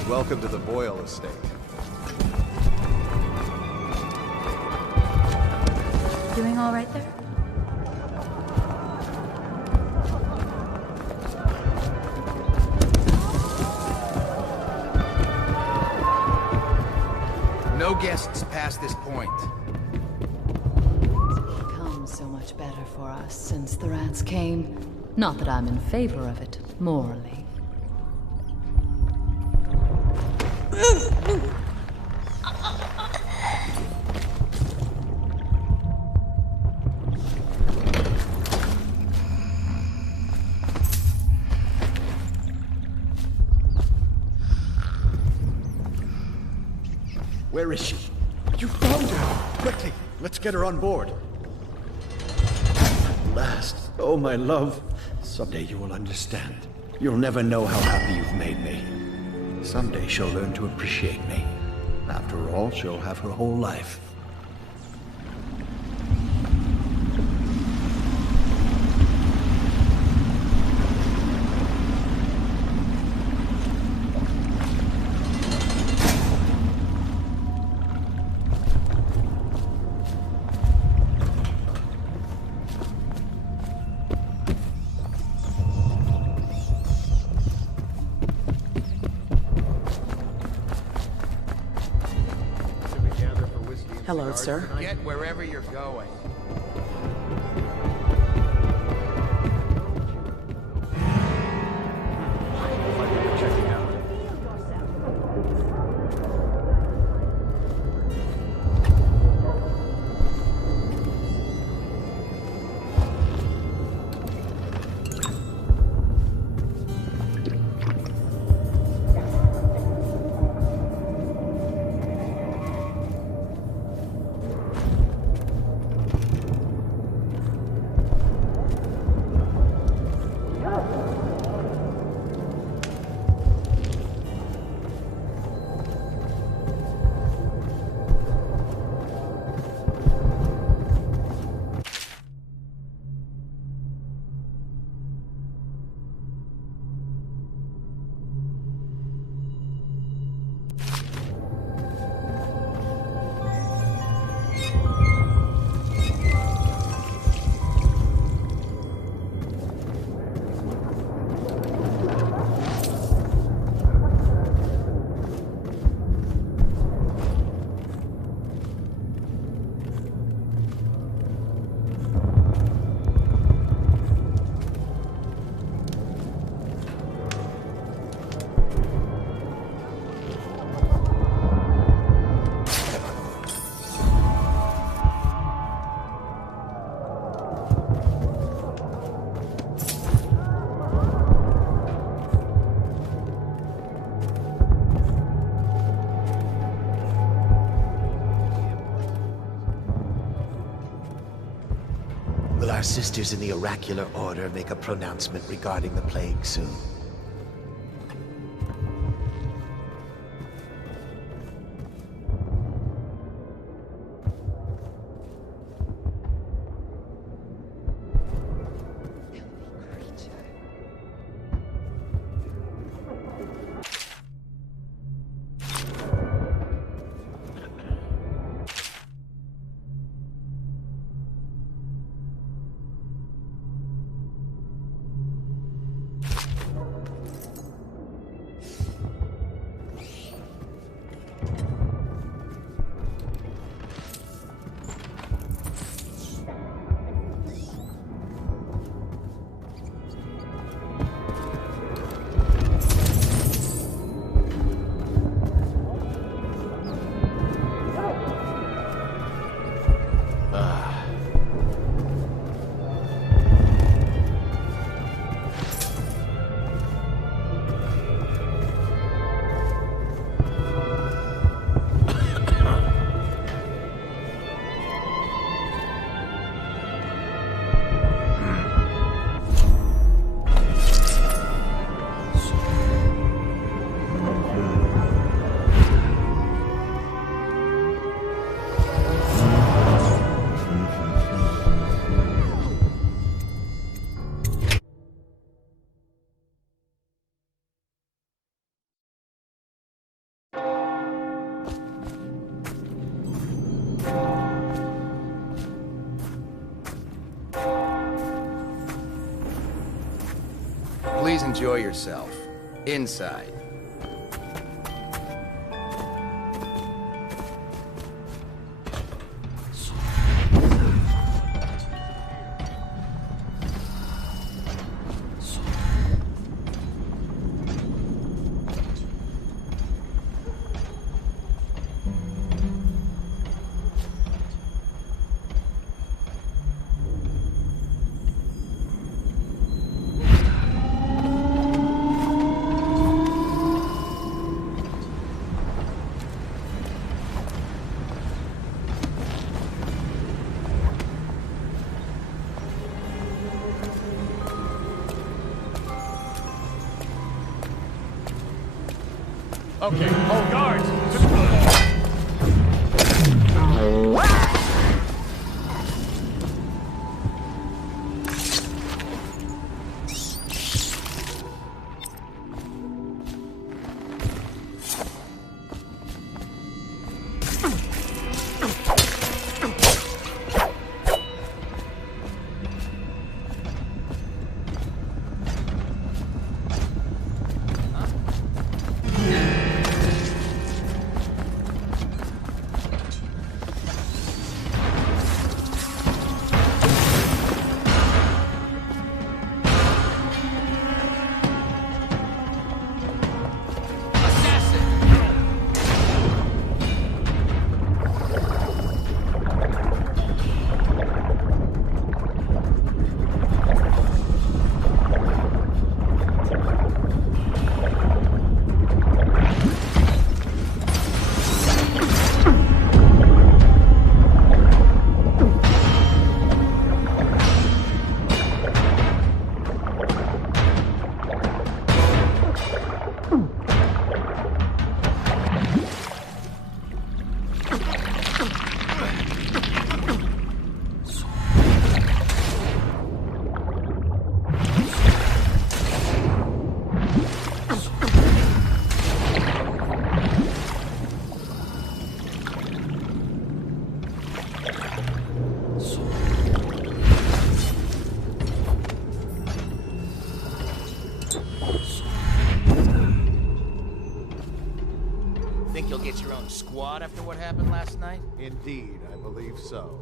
Welcome to the Boyle estate. Doing all right there? No guests past this point. It's become so much better for us since the rats came. Not that I'm in favor of it, morally. Where is she? You found her! Quickly, let's get her on board. At last. Oh, my love. Someday you will understand. You'll never know how happy you've made me. Someday she'll learn to appreciate me. After all, she'll have her whole life. Hello, sir. Get wherever you're going. Will our sisters in the oracular order make a pronouncement regarding the plague soon? Please enjoy yourself. Inside. Okay, hold guards! Think you'll get your own squad after what happened last night? Indeed, I believe so.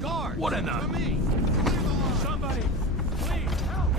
Guard! What in the... To me! Somebody! Please, help!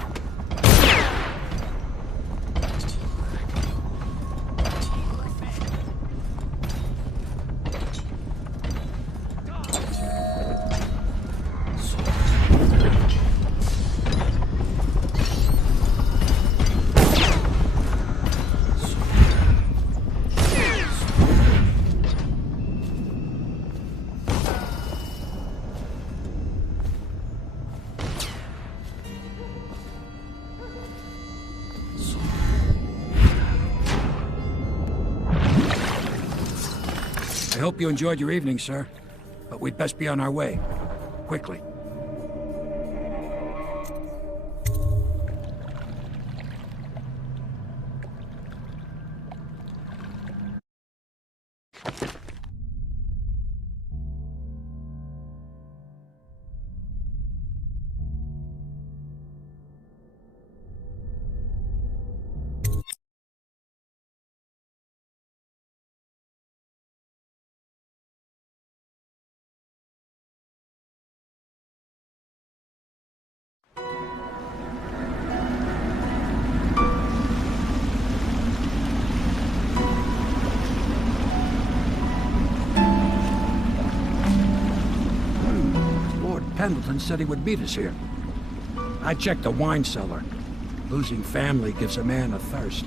I hope you enjoyed your evening, sir. But we'd best be on our way. Quickly. Pendleton said he would meet us here. I checked the wine cellar. Losing family gives a man a thirst.